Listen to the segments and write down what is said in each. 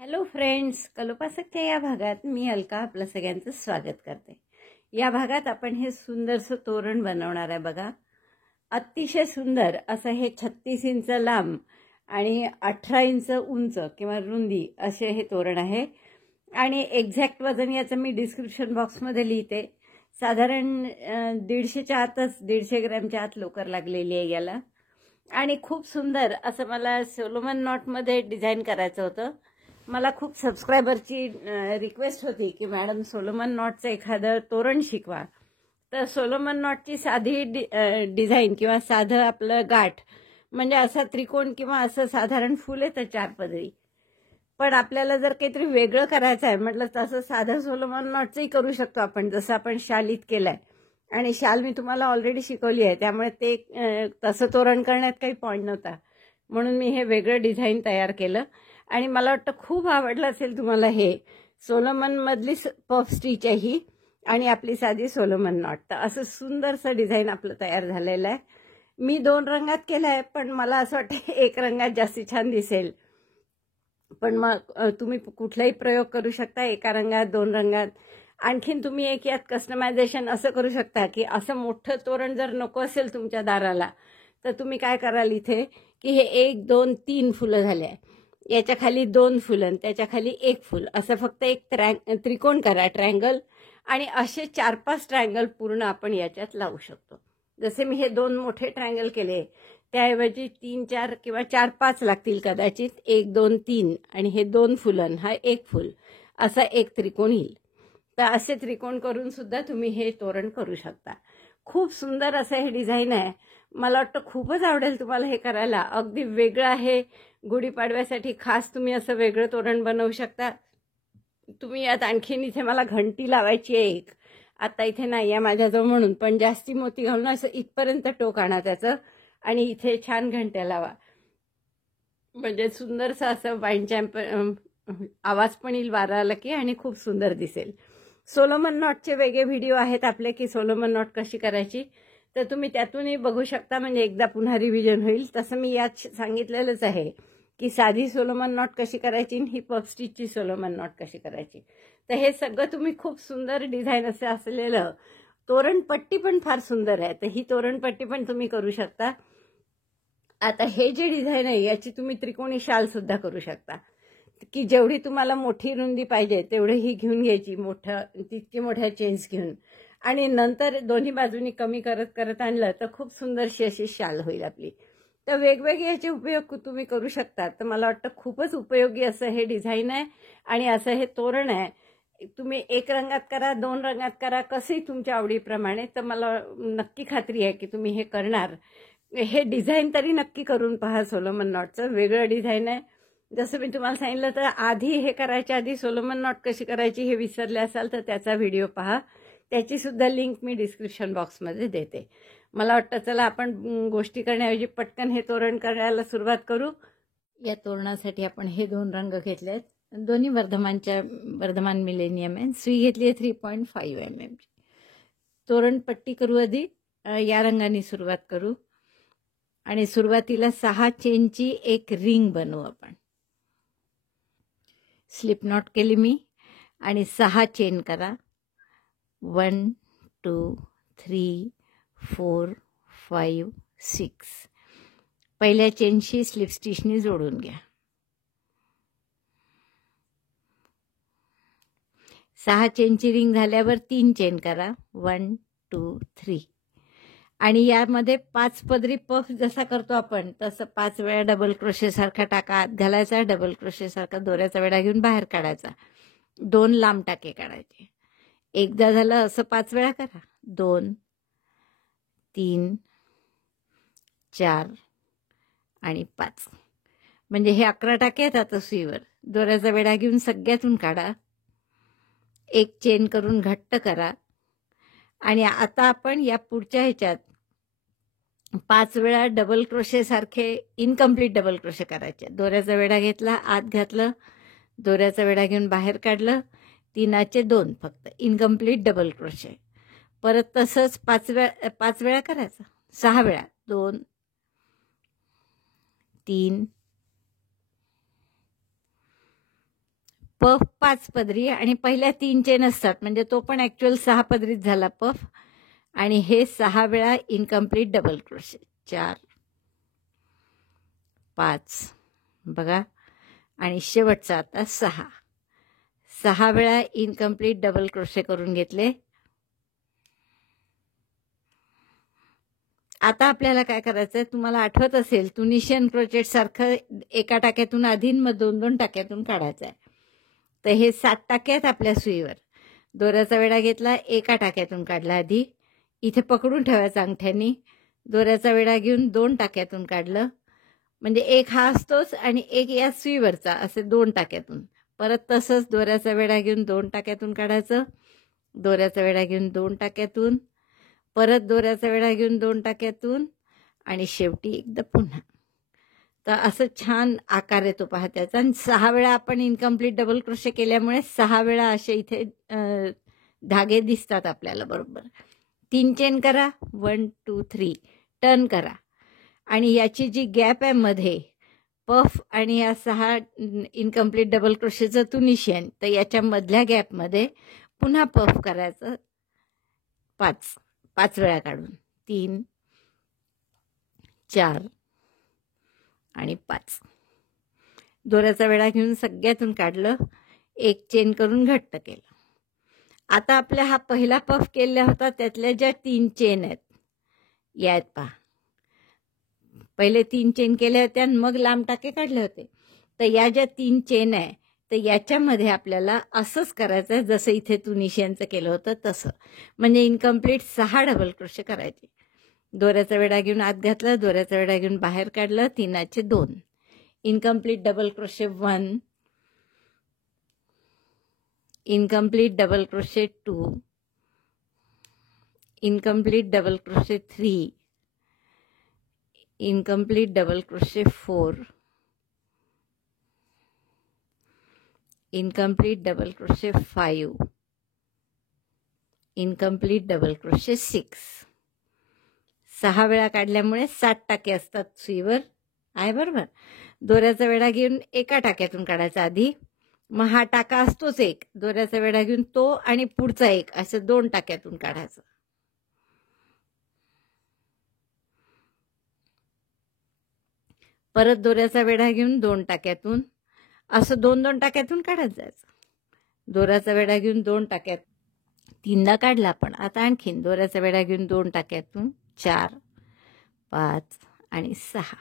Hello friends, कलोपासकच्या या भागात मी अलका आपलं सगळ्यांचं स्वागत करते। या भागात आपण हे सुंदरसं तोरण बनवणार आहे बघा। अतिशय सुंदर असं हे 36 इंच लांब आणि 18 इंच उंच किंवा रुंदी असे हे तोरण आहे आणि एक्झॅक्ट वजन याचं मी डिस्क्रिप्शन बॉक्समध्ये लिहिते। साधारण 150च्या आतच 150 ग्रॅमच्या आत लोकर लागलेली आहे याला आणि खूप सुंदर असं मला सोलोमन नॉटमध्ये डिझाइन करायचं होतं। मला खूप सबस्क्रायबरची रिक्वेस्ट होती की मॅडम सोलोमन नॉटचं एखादं तोरण शिकवा। तर सोलोमन नॉटची साधी डिझाइन किंवा साधं आपलं गाठ म्हणजे असा त्रिकोण किंवा असं साधारण फुल येतं 4 पदरी, पण आपल्याला जर काहीतरी वेगळं करायचं आहे म्हटलं तसं साधं सोलोमन नॉटचंही करू शकतो आपण, जसं आपण शालीत केलंय आणि शाल मी तुम्हाला ऑलरेडी शिकवली आहे, त्यामुळे ते तसं तोरण करण्यात काही पॉईंट नव्हता, म्हणून मी हे वेगळं डिझाइन तयार केलं आणि मला वाटतं खूप आवडलं असेल तुम्हाला। हे सोलोमन मधली पफ स्टिच आहे ही आणि आपली साधी सोलोमन नॉट। तर असं सुंदरसं डिझाइन आपलं तयार झालेलं आहे। मी 2 रंगात केलं आहे, पण मला असं वाटतं एक रंगात जास्ती छान दिसेल, पण मग तुम्ही कुठलाही प्रयोग करू शकता, एका रंगात 2 रंगात। आणखीन तुम्ही एक यात कस्टमायझेशन असं करू शकता की असं मोठं तोरण जर नको असेल तुमच्या दाराला तर तुम्ही काय कराल, इथे की हे 1 2 3 फुलं झाले, याच्या खाली 2 फुलं, त्याच्या खाली 1 फुल, असं फक्त एक त्रिकोण करा, ट्रायंगल, आणि असे 4-5 ट्रायंगल पूर्ण आपण याच्यात लावू शकतो। जसे मी हे 2 मोठे ट्रायंगल केले त्याऐवजी 3-4 किंवा 4-5 लागतील कदाचित, 1 2 3 आणि हे 2 फुलं, हा 1 फुल, असा एक त्रिकोण येईल। तर असे त्रिकोण करून सुद्धा तुम्ही हे तोरण करू शकता। खूप सुंदर असं हे डिझाइन आहे, मला वाटतं खूपच आवडेल तुम्हाला हे करायला। अगदी वेगळं आहे, गुढीपाडव्यासाठी खास तुम्ही असं वेगळं तोरण बनवू शकता। तुम्ही यात आणखीन इथे मला घंटी लावायची आहे एक, आता इथे नाही आहे माझ्याजवळ म्हणून, पण जास्ती मोती घालून असं इथपर्यंत टोक आणा त्याचं आणि इथे छान घंट्या लावा, म्हणजे सुंदरसं असं वाईन चॅम्प आवाज पण येईल वारा आला की, आणि खूप सुंदर दिसेल। सोलोमन नॉटचे वेगळे व्हिडिओ आहेत आपले की सोलोमन नॉट कशी करायची, तर तुम्ही त्यातूनही बघू शकता, म्हणजे एकदा पुन्हा रिव्हिजन होईल। तसं मी यात सांगितलेलंच आहे की साधी सोलोमन नॉट कशी करायची, ही पफ स्टिचची सोलोमन नॉट कशी करायची। तर हे सगळं तुम्ही खूप सुंदर डिझाइन असं असलेलं तोरणपट्टी पण फार सुंदर आहे, तर ही तोरणपट्टी पण तुम्ही करू शकता। आता हे जे डिझाइन आहे याची तुम्ही त्रिकोणी शाल सुद्धा करू शकता, की जेवढी तुम्हाला मोठी रुंदी पाहिजे तेवढी ही घेऊन घ्यायची, तितकी मोठ्या चेन्स घेऊन, आणि नंतर दोन्ही बाजूनी कमी करत करत आणलं तर खूप सुंदरशी अशी शाल होईल आपली। तर वेगवेगळे याचे उपयोग तुम्ही करू शकता। तर मला वाटतं खूपच उपयोगी असं हे डिझाइन आहे आणि असं हे तोरण आहे। तुम्ही 1 रंगात करा, 2 रंगात करा, कसंही तुमच्या आवडीप्रमाणे, तर मला नक्की खात्री आहे की तुम्ही हे करणार। हे डिझाइन तरी नक्की करून पहा, सोलोमन नॉटचं वेगळं डिझाइन आहे। जसं मी तुम्हाला सांगितलं, तर आधी हे करायच्या आधी सोलोमन नॉट कशी करायची हे विसरले असाल तर त्याचा व्हिडिओ पहा, त्याची सुद्धा लिंक मी डिस्क्रिप्शन बॉक्समध्ये देते। मला वाटतं चला आपण गोष्टी करण्याऐवजी पटकन हे तोरण करायला सुरुवात करू। या तोरणासाठी आपण हे 2 रंग घेतलेत, दोन्ही वर्धमान मिलेनियम आहे। सुई घेतली आहे 3.5 mm। तोरण पट्टी करू आधी, या रंगाने सुरुवात करू आणि सुरुवातीला 6 चेनची एक रिंग बनवू आपण। स्लिप नॉट केली मी आणि 6 चेन करा, 1 2 3 4 5 6। पहिल्या चेनशी स्लिप स्टिचनी जोडून घ्या। 6 चेनची रिंग झाल्यावर 3 चेन करा, 1 2 3, आणि यामध्ये 5 पदरी पफ जसा करतो आपण तसं 5 वेळा डबल क्रोशे सारखा टाका आत घालायचा, डबल क्रोशे सारखा दोऱ्याचा वेढा घेऊन बाहेर काढायचा, 2 लांब टाके काढायचे। एकदा झालं असं 5 वेळा करा, 2 3 4 आणि 5, म्हणजे हे 11 टाके आहेत। आता सुईवर दोऱ्याचा वेढा घेऊन सगळ्यातून काढा, एक चेन करून घट्ट करा, आणि आता आपण या पुढच्या ह्याच्यात 5 वेळा डबल क्रोशे सारखे इनकम्प्लीट डबल क्रोशे करायचे। दोऱ्याचा वेढा घेतला, आत घातलं, दोऱ्याचा वेढा घेऊन बाहेर काढलं, 3चे 2 फक्त इनकम्प्लीट डबल क्रोशे। परत तसंच 5 वेळा करायचं, 6 वेळा, 2 3 पफ 5 पदरी आणि पहिल्या 3 चेन असतात, म्हणजे तो पण ॲक्च्युअल 6 पदरीत झाला पफ. आणि हे 6 वेळा इनकम्प्लीट डबल क्रोशे. 4 5 बघा, आणि शेवटचा आता 6 वेळा इनकम्प्लीट डबल क्रोशे करून घेतले. आता आपल्याला काय करायचं आहे, तुम्हाला आठवत असेल ट्युनिशियन क्रोचेट सारखं एका टाक्यातून आधीन मग 2-2 टाक्यातून काढायचं आहे. तर हे 7 टाके आहेत आपल्या सुईवर. दोऱ्याचा वेढा घेतला, एका टाक्यातून काढला आधी, इथे पकडून ठेवायचा अंगठ्यानी. दोऱ्याचा वेढा घेऊन 2 टाक्यातून काढलं, म्हणजे एक हा असतोच आणि एक या सुईवरचा, असे 2 टाक्यातून. परत तसंच दोऱ्याचा वेढा घेऊन 2 टाक्यातून काढायचं, दोऱ्याचा वेढा घेऊन 2 टाक्यातून, परत दोऱ्याचा वेढा घेऊन 2 टाक्यातून, आणि शेवटी एकदा पुन्हा. तर असं छान आकार येतो पहा त्याचा. आणि 6 वेळा आपण इनकम्प्लीट डबल क्रोशे केल्यामुळे 6 वेळा असे इथे धागे दिसतात आपल्याला बरोबर. 3 चेन करा, 1 2 3, टर्न करा, आणि याची जी गॅप आहे मध्ये पफ आणि या 6 इनकम्प्लीट डबल क्रोशेचं ट्युनिशियन, तर याच्या मधल्या गॅपमध्ये पुन्हा पफ करायचं 5 वेळा काढून. 3 4 आणि 5. दोऱ्याचा वेढा घेऊन सगळ्यातून काढलं, एक चेन करून घट्ट केलं. आता आपल्या हा पहिला पफ केलेला होता त्यातल्या ज्या 3 चेन आहेत, या आहेत पहा. पहिले 3 चेन केल्या होत्या आणि मग लांब टाके काढले होते. तर या ज्या 3 चेन आहे, तर याच्यामध्ये आपल्याला असंच करायचं आहे जसं इथे ट्युनिशियनचं केलं होतं तसं, म्हणजे इनकम्प्लीट 6 डबल क्रोशे करायचे. दोऱ्याचा वेढा घेऊन आत घातला, दोऱ्याचा वेढा घेऊन बाहेर काढलं, 3चे 2, incomplete double crochet 1, incomplete double crochet 2, incomplete double crochet 3, incomplete double crochet 4, incomplete double crochet 5, incomplete double crochet 6. 6 वेळा काढल्यामुळे 7 टाके असतात सुईवर, आहे बरोबर. दोऱ्याचा वेढा घेऊन एका टाक्यातून काढायचा आधी, मग हा टाका असतोच एक, दोऱ्याचा वेढा घेऊन तो आणि पुढचा एक, असं 2 टाक्यातून काढायचं. परत दोऱ्याचा वेढा घेऊन 2 टाक्यातून, असं 2-2 टाक्यातून काढत जायचं. दोऱ्याचा वेढा घेऊन 2 टाक्यात 3दा काढला आपण. आता आणखीन दोऱ्याचा वेढा घेऊन 2 टाक्यातून 4 5 आणि 6.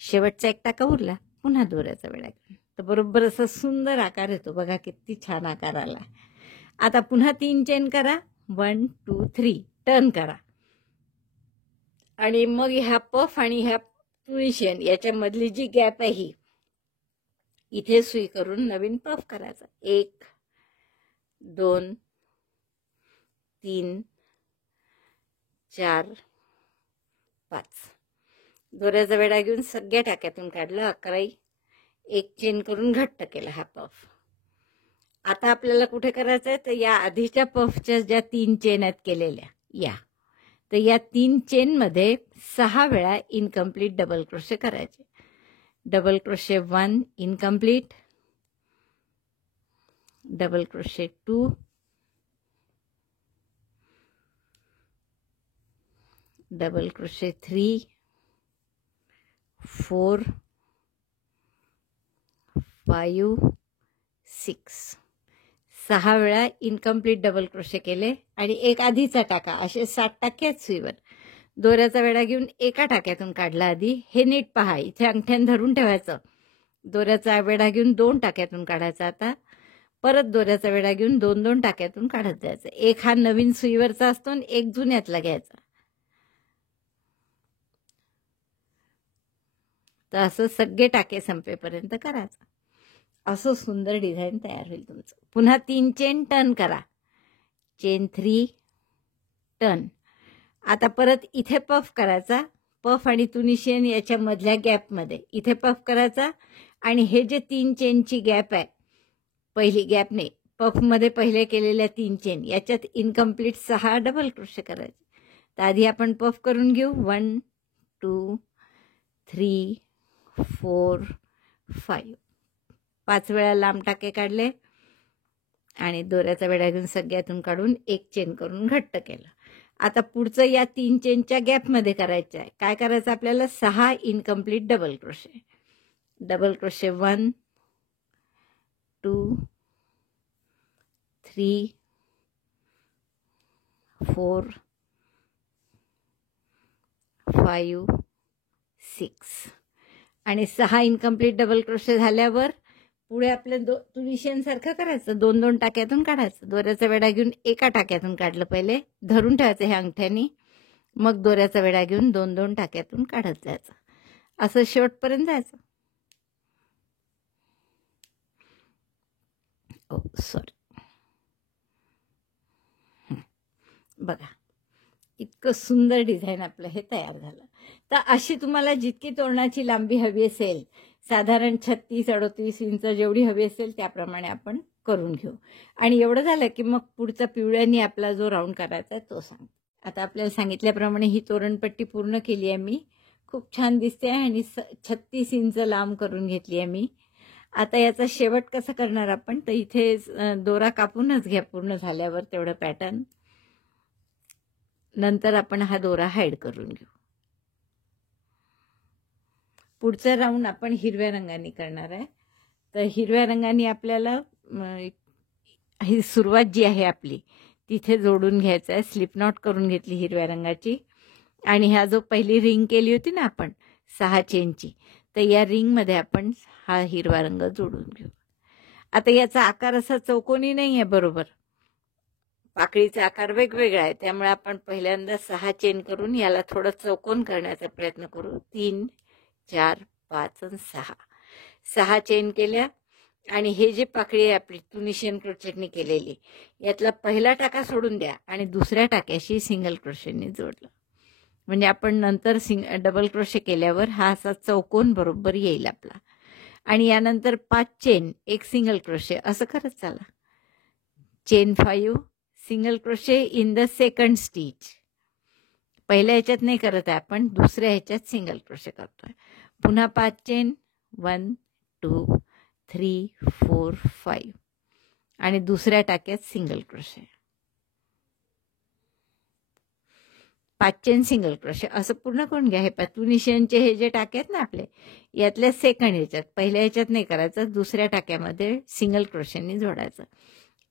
शेवटचा एक टाका उरला, पुन्हा दोऱ्याचा वेढा घेऊन. तर बरोबर असा सुंदर आकार येतो बघा, किती छान आकार आला. आता पुन्हा 3 चेन करा, 1 2 3, टर्न करा, आणि मग ह्या पफ आणि ह्या ट्युनिशियन याच्यामधली जी गॅप आहे ही इथे सुई करून नवीन पफ करायचा. 1 2 3 4 5. दोऱ्याचा वेढा घेऊन सगळ्या टाक्यातून काढलं, 11, एक चेन करून घट्ट केला हा पफ. आता आपल्याला कुठे करायचं आहे, तर या आधीच्या पफच्या ज्या 3 चेन आहेत केलेल्या या, तर या 3 चेनमध्ये 6 वेळा इनकम्प्लीट डबल क्रोशे करायचे. Double crochet 1 incomplete, double crochet 2, double crochet 3 4 5 6. 6 वेळा इनकम्प्लीट डबल क्रोशे केले आणि एक आधीचा टाका, असे 7 टाके आहेत सुईवर. दोऱ्याचा वेढा घेऊन एका टाक्यातून काढला आधी. हे नीट पहा, इथे अंगठ्यान धरून ठेवायचं. दोऱ्याचा वेढा घेऊन 2 टाक्यातून काढायचा. आता परत दोऱ्याचा वेढा घेऊन 2-2 टाक्यातून काढत जायचं. एक हा नवीन सुईवरचा असतो आणि एक जुन्यातला घ्यायचा. तर असं सगळे टाके संपेपर्यंत करायचं. असं सुंदर डिझाईन तयार होईल तुमचं. पुन्हा 3 चेन टर्न करा, चेन 3 टर्न. आता परत इथे पफ करायचा, पफ आणि ट्युनिशियन याच्या मधल्या गॅपमध्ये इथे पफ करायचा, आणि हे जे 3 चेनची गॅप आहे, पहिली गॅप नाही, पफमध्ये पहिले केलेल्या 3 चेन याच्यात इनकम्प्लीट 6 डबल क्रोशे करायचे. तर आधी आपण पफ करून घेऊ. 1 2 3 4 5. 5 वेळा लांब टाके काढले आणि दोऱ्याचा वेढा घेऊन सगळ्यातून काढून एक चेन करून घट्ट केलं. आता पुढचं या 3 चेनच्या गॅपमध्ये करायचं आहे. काय करायचं आपल्याला? 6 incomplete double crochet. Double crochet 1 2 3 4 5 6 आणि 6 इनकम्प्लीट डबल क्रोशे झाल्यावर पुढे आपलं तुळशीसारखं करायचं. 2-2 टाक्यातून काढायचं. दोऱ्याचा वेढा घेऊन एका टाक्यातून काढलं, पहिले धरून ठेवायचं ह्या अंगठ्यानी, मग दोऱ्याचा वेढा घेऊन 2-2 टाक्यातून काढत जायचं. असं शेवटपर्यंत जायचं. सॉरी, बघा इतकं सुंदर डिझाईन आपलं हे तयार झालं. तर अशी तुम्हाला जितकी तोरणाची लांबी हवी असेल, साधारण 36-38 इंच जेवढी हवी असेल त्याप्रमाणे आपण करून घेऊ. आणि एवढं झालं की मग पुढचा पिवळ्यानी आपला जो राऊंड करायचा आहे तो सांग. आता आपल्याला सांगितल्याप्रमाणे ही तोरणपट्टी पूर्ण केली आहे मी. खूप छान दिसते आणि 36 इंच लांब करून घेतली आहे मी. आता याचा शेवट कसा करणार आपण? तर इथे दोरा कापूनच घ्या पूर्ण झाल्यावर तेवढं पॅटर्न. नंतर आपण हा दोरा हाईड करून घेऊ. पुढचा राऊंड आपण हिरव्या रंगाने करणार आहे. तर हिरव्या रंगाने आपल्याला ही सुरुवात जी आहे आपली तिथे जोडून घ्यायचं आहे. स्लिप नॉट करून घेतली हिरव्या रंगाची आणि ह्या जो पहिली रिंग केली होती ना आपण 6 चेनची, तर या रिंगमध्ये आपण हा हिरवा रंग जोडून घेऊ. आता याचा आकार असा चौकोनी नाही आहे, बरोबर पाकळीचा आकार वेगवेगळा आहे. त्यामुळे आपण पहिल्यांदा 6 चेन करून याला थोडं चौकोन करण्याचा प्रयत्न करू. 3 4 5 आणि 6 चेन केल्या आणि हे जे पाकळी आहे आपली तुनिशियन क्रोचेटनी केलेली, यातला पहिला टाका सोडून द्या आणि दुसऱ्या टाक्याशी सिंगल क्रोशेने जोडलं. म्हणजे आपण नंतर डबल क्रोशे केल्यावर हा असा चौकोन बरोबर येईल आपला. आणि यानंतर 5 चेन, एक सिंगल क्रोशे असं करत चला. Chain 5 single crochet in the second stitch. पहिल्या ह्याच्यात नाही करत आहे आपण, दुसऱ्या ह्याच्यात सिंगल क्रोशे करतोय. पुन्हा 5 चेन 1 2 3 4 5 आणि दुसऱ्या टाक्यात single crochet. 5 chain single crochet असं पूर्ण करून घ्या. हे तुनिशियनचे हे जे टाके आहेत ना आपले, यातल्या सेकंड ह्याच्यात, पहिल्या ह्याच्यात नाही करायचं, दुसऱ्या टाक्यामध्ये सिंगल क्रोशेने जोडायचं.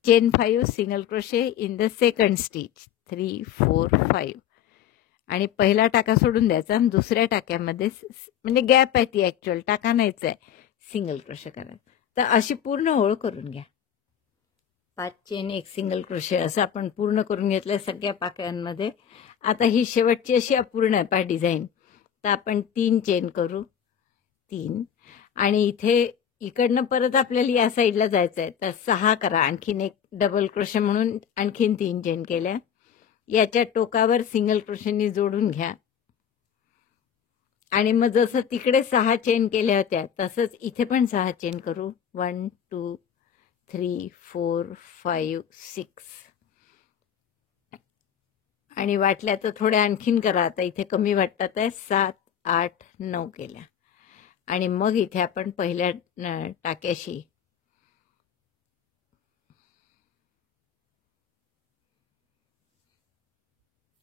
Chain 5 single crochet in the second stitch 3 4 5 आणि पहिला टाका सोडून द्यायचा आणि दुसऱ्या टाक्यामध्ये म्हणजे गॅप आहे ती ॲक्च्युअल टाका नाहीच आहे, सिंगल क्रोशे करायचं. तर अशी पूर्ण ओळ करून घ्या. 5 चेन एक सिंगल क्रोशे असं आपण पूर्ण करून घेतलं सगळ्या पाकळ्यांमध्ये. आता ही शेवटची अशी अपूर्ण आहे पा डिझाईन. तर आपण 3 चेन करू, 3 आणि इथे इकडनं परत आपल्याला या साईडला जायचं आहे, तर 6 करा. आणखीन एक डबल क्रोशे म्हणून आणखीन 3 चेन केल्या. याच्या टोकावर सिंगल क्रोशेनी जोडून घ्या आणि मग जसं तिकडे 6 चेन केल्या होत्या तसंच इथे पण 6 चेन करू. 1 2 3 4 5 6 आणि वाटल्या तर थोड्या आणखीन करा. आता इथे कमी वाटतात आहे. 7 8 9 केल्या आणि मग इथे आपण पहिल्या टाक्याशी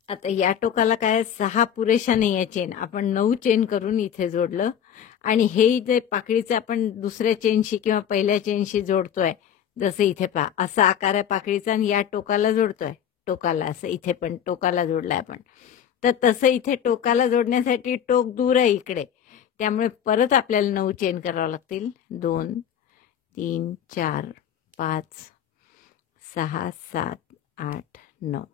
आता या टोकाला काय 6 पुरेशा नाही आहे चेन, आपण 9 चेन करून इथे जोडलं आणि हे जे पाकळीचं आपण दुसऱ्या चेनशी किंवा पहिल्या चेनशी जोडतोय, जसं इथे पहा असा आकार आहे पाकळीचा आणि या टोकाला जोडतोय, टोकाला असं इथे पण टोकाला जोडलाय आपण. तर तसं इथे टोकाला जोडण्यासाठी टोक दूर आहे इकडे, त्यामुळे परत आपल्याला 9 चेन करावं लागतील. 2 3 4 5 6 7 8 9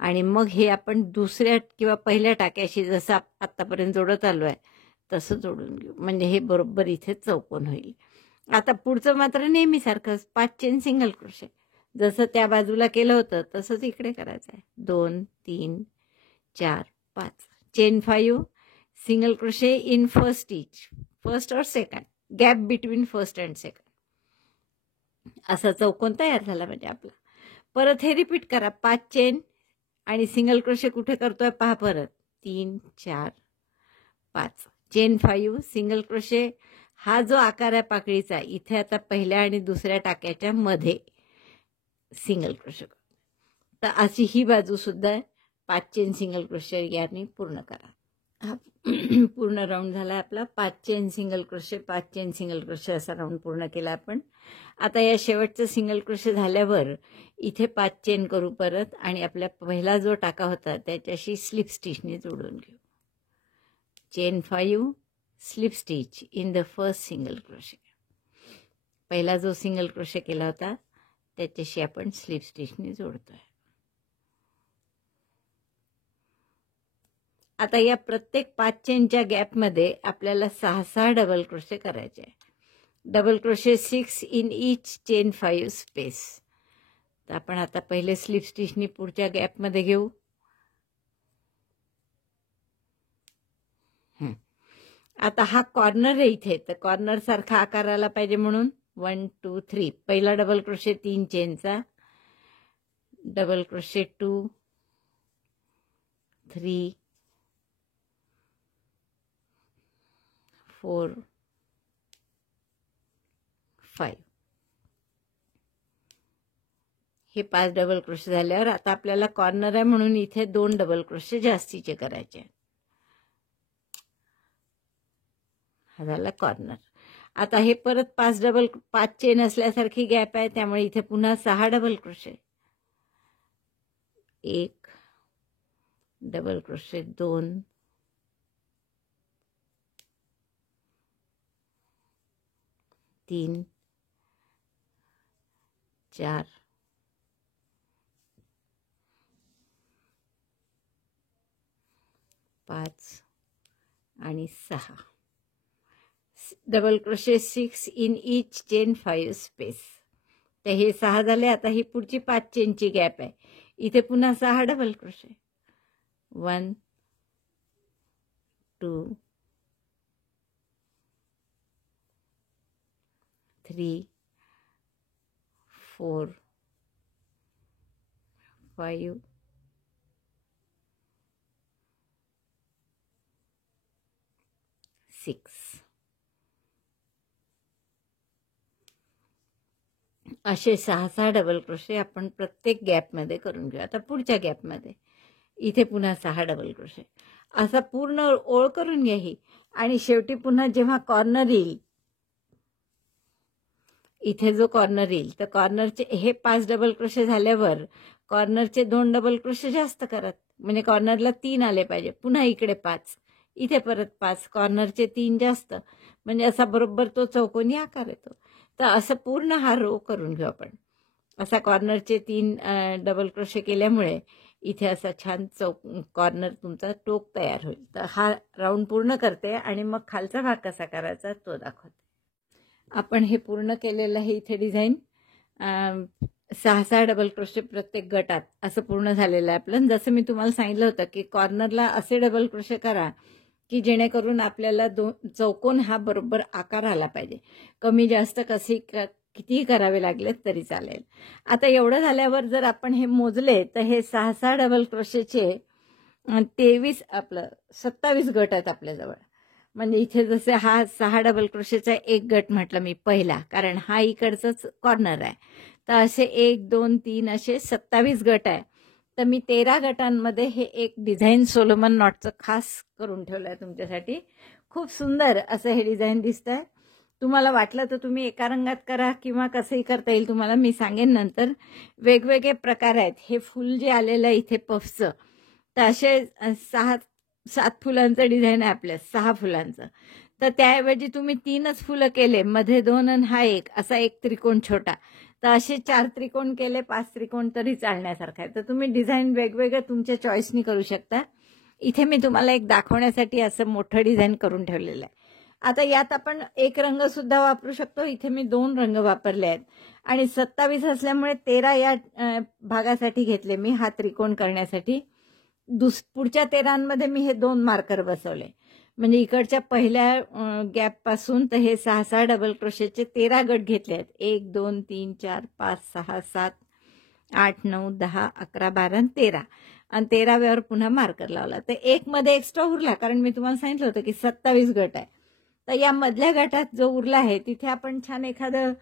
आणि मग हे आपण दुसऱ्या किंवा पहिल्या टाक्याशी जसं आत्तापर्यंत जोडत आलो आहे तसं जोडून घेऊ. म्हणजे हे बरोबर इथे चौकोन होईल. आता पुढचं मात्र नेहमीसारखंच 5 चेन सिंगल क्रोशे, जसं त्या बाजूला केलं होतं तसंच इकडे करायचं आहे. 2 3 4 5 chain 5 single crochet in first stitch, first और second, gap between first and second. असा चौकोन तयार झाला म्हणजे आपला. परत हे रिपीट करा. 5 चेन आणि सिंगल क्रोशे कुठे करतोय पहा परत. 3 4 5 चेन 5 सिंगल क्रोशे हा जो आकार आहे पाकळीचा, इथे आता पहिल्या आणि दुसऱ्या टाक्याच्या मध्ये सिंगल क्रोशे. तर अशी ही बाजू सुद्धा 5 चेन सिंगल क्रोशे याने पूर्ण करा. हा पूर्ण राऊंड झाला आपला. 5 chain single crochet, 5 chain single crochet असा राऊंड पूर्ण केला आपण. आता या शेवटचं सिंगल क्रोशे झाल्यावर इथे 5 चेन करू परत आणि आपला पहिला जो टाका होता त्याच्याशी स्लिप स्टिचने जोडून घेऊ. Chain 5 slip stitch in the first single crochet. पहिला जो सिंगल क्रोशे केला होता त्याच्याशी आपण स्लिप स्टिचने जोडतोय. आता या प्रत्येक 5 चेनच्या गॅपमध्ये आपल्याला 6 डबल क्रोशे करायचे आहे. Double crochet 6 in each chain 5 space. तर आपण आता पहिले स्लिप स्टिचनी पुढच्या गॅपमध्ये घेऊ. आता हा कॉर्नर आहे इथे, तर कॉर्नर सारखा आकार आला पाहिजे म्हणून 1 2 3 पहिला डबल क्रोशे 3 चेनचा, डबल क्रोशे 2 3 4 5. हे 5 डबल क्रोशे झाल्यावर आता आपल्याला कॉर्नर आहे म्हणून इथे 2 डबल क्रोशे जास्तीचे करायचे. हा झाला कॉर्नर. आता हे परत 5 चेन असल्यासारखी गॅप आहे, त्यामुळे इथे पुन्हा 6 डबल क्रोशे. 1 डबल क्रोशे 2 3 4 5 आणि 6. Double crochet 6 in each chain 5 space. तर हे 6 झाले. आता ही पुढची 5 चेनची गॅप आहे, इथे पुन्हा 6 डबल क्रोशे. 1 2 3 4 5 6. असे 6 डबल क्रोशे आपण प्रत्येक गॅपमध्ये करून घेऊ. आता पुढच्या गॅपमध्ये इथे पुन्हा 6 डबल क्रोशे. असा पूर्ण ओळ करून घ्या ही. आणि शेवटी पुन्हा जेव्हा कॉर्नर येईल, इथे जो कॉर्नर येईल, तर कॉर्नरचे हे 5 डबल क्रोशे झाल्यावर कॉर्नरचे 2 डबल क्रोशे जास्त करत, म्हणजे कॉर्नरला 3 आले पाहिजे. पुन्हा इकडे 5, इथे परत 5, कॉर्नरचे 3 जास्त, म्हणजे असा बरोबर तो चौकोनी आकार येतो. तर असं पूर्ण हा रो करून घेऊ आपण. असा कॉर्नरचे 3 डबल क्रोशे केल्यामुळे इथे असा छान कॉर्नर तुमचा टोक तयार होईल. तर हा राऊंड पूर्ण करते आणि मग खालचा भाग कसा करायचा तो दाखवते. आपण हे पूर्ण केलेलं आहे इथे डिझाईन. 6 डबल क्रोशे प्रत्येक गटात असं पूर्ण झालेलं आहे आपलं. जसं मी तुम्हाला सांगितलं होतं की कॉर्नरला असे डबल क्रोशे करा की जेणेकरून आपल्याला चौकोन हा बरोबर आकार आला पाहिजे. कमी जास्त कितीही करावे लागले तरी चालेल. आता एवढं झाल्यावर जर आपण हे मोजले तर हे 6 डबल क्रोशेचे 27 गट आहेत आपल्याजवळ. म्हणजे इथे जसे हा 6 डबल क्रोशेचा एक गट म्हटलं मी पहिला, कारण हा इकडचाच कॉर्नर आहे. तर असे 1 2 3 असे 27 गट आहे. तर मी 13 गटांमध्ये हे एक डिझाईन सोलोमन नॉटचं खास करून ठेवलं आहे तुमच्यासाठी. खूप सुंदर असं हे डिझाईन दिसतंय. तुम्हाला वाटलं तर तुम्ही एका रंगात करा किंवा कसंही करता येईल तुम्हाला, मी सांगेन नंतर. वेगवेगळे प्रकार आहेत. हे फुल जे आलेलं आहे इथे पफचं, तर असे 7 फुलांचं डिझाईन आहे आपल्या, 6 फुलांचं. तर त्याऐवजी तुम्ही 3च फुलं केले, मध्ये 2 आणि हा एक असा एक त्रिकोण छोटा, तर असे 4 त्रिकोण केले, 5 त्रिकोण तरी चालण्यासारखं आहे. तर तुम्ही डिझाईन वेगवेगळं तुमच्या चॉईसनी करू शकता. इथे मी तुम्हाला एक दाखवण्यासाठी असं मोठं डिझाईन करून ठेवलेलं आहे. आता यात आपण एक रंग सुद्धा वापरू शकतो. इथे मी 2 रंग वापरले आहेत आणि 27 असल्यामुळे 13 या भागासाठी घेतले मी हा त्रिकोण करण्यासाठी. पुढच्या 13मध्ये मी हे 2 मार्कर बसवले. म्हणजे इकडच्या पहिल्या गॅप पासून तर हे 6 डबल क्रोशेचे 13 गट घेतले आहेत. 1 2 3 4 5 6 7 8 9 10 11 12 आणि 13, आणि 13व्यावर पुन्हा मार्कर लावला. तर एक मध्ये एक्स्ट्रा उरला, कारण मी तुम्हाला सांगितलं होतं की 27 गट आहे. तर या मधल्या गटात जो उरला आहे तिथे आपण छान एखादं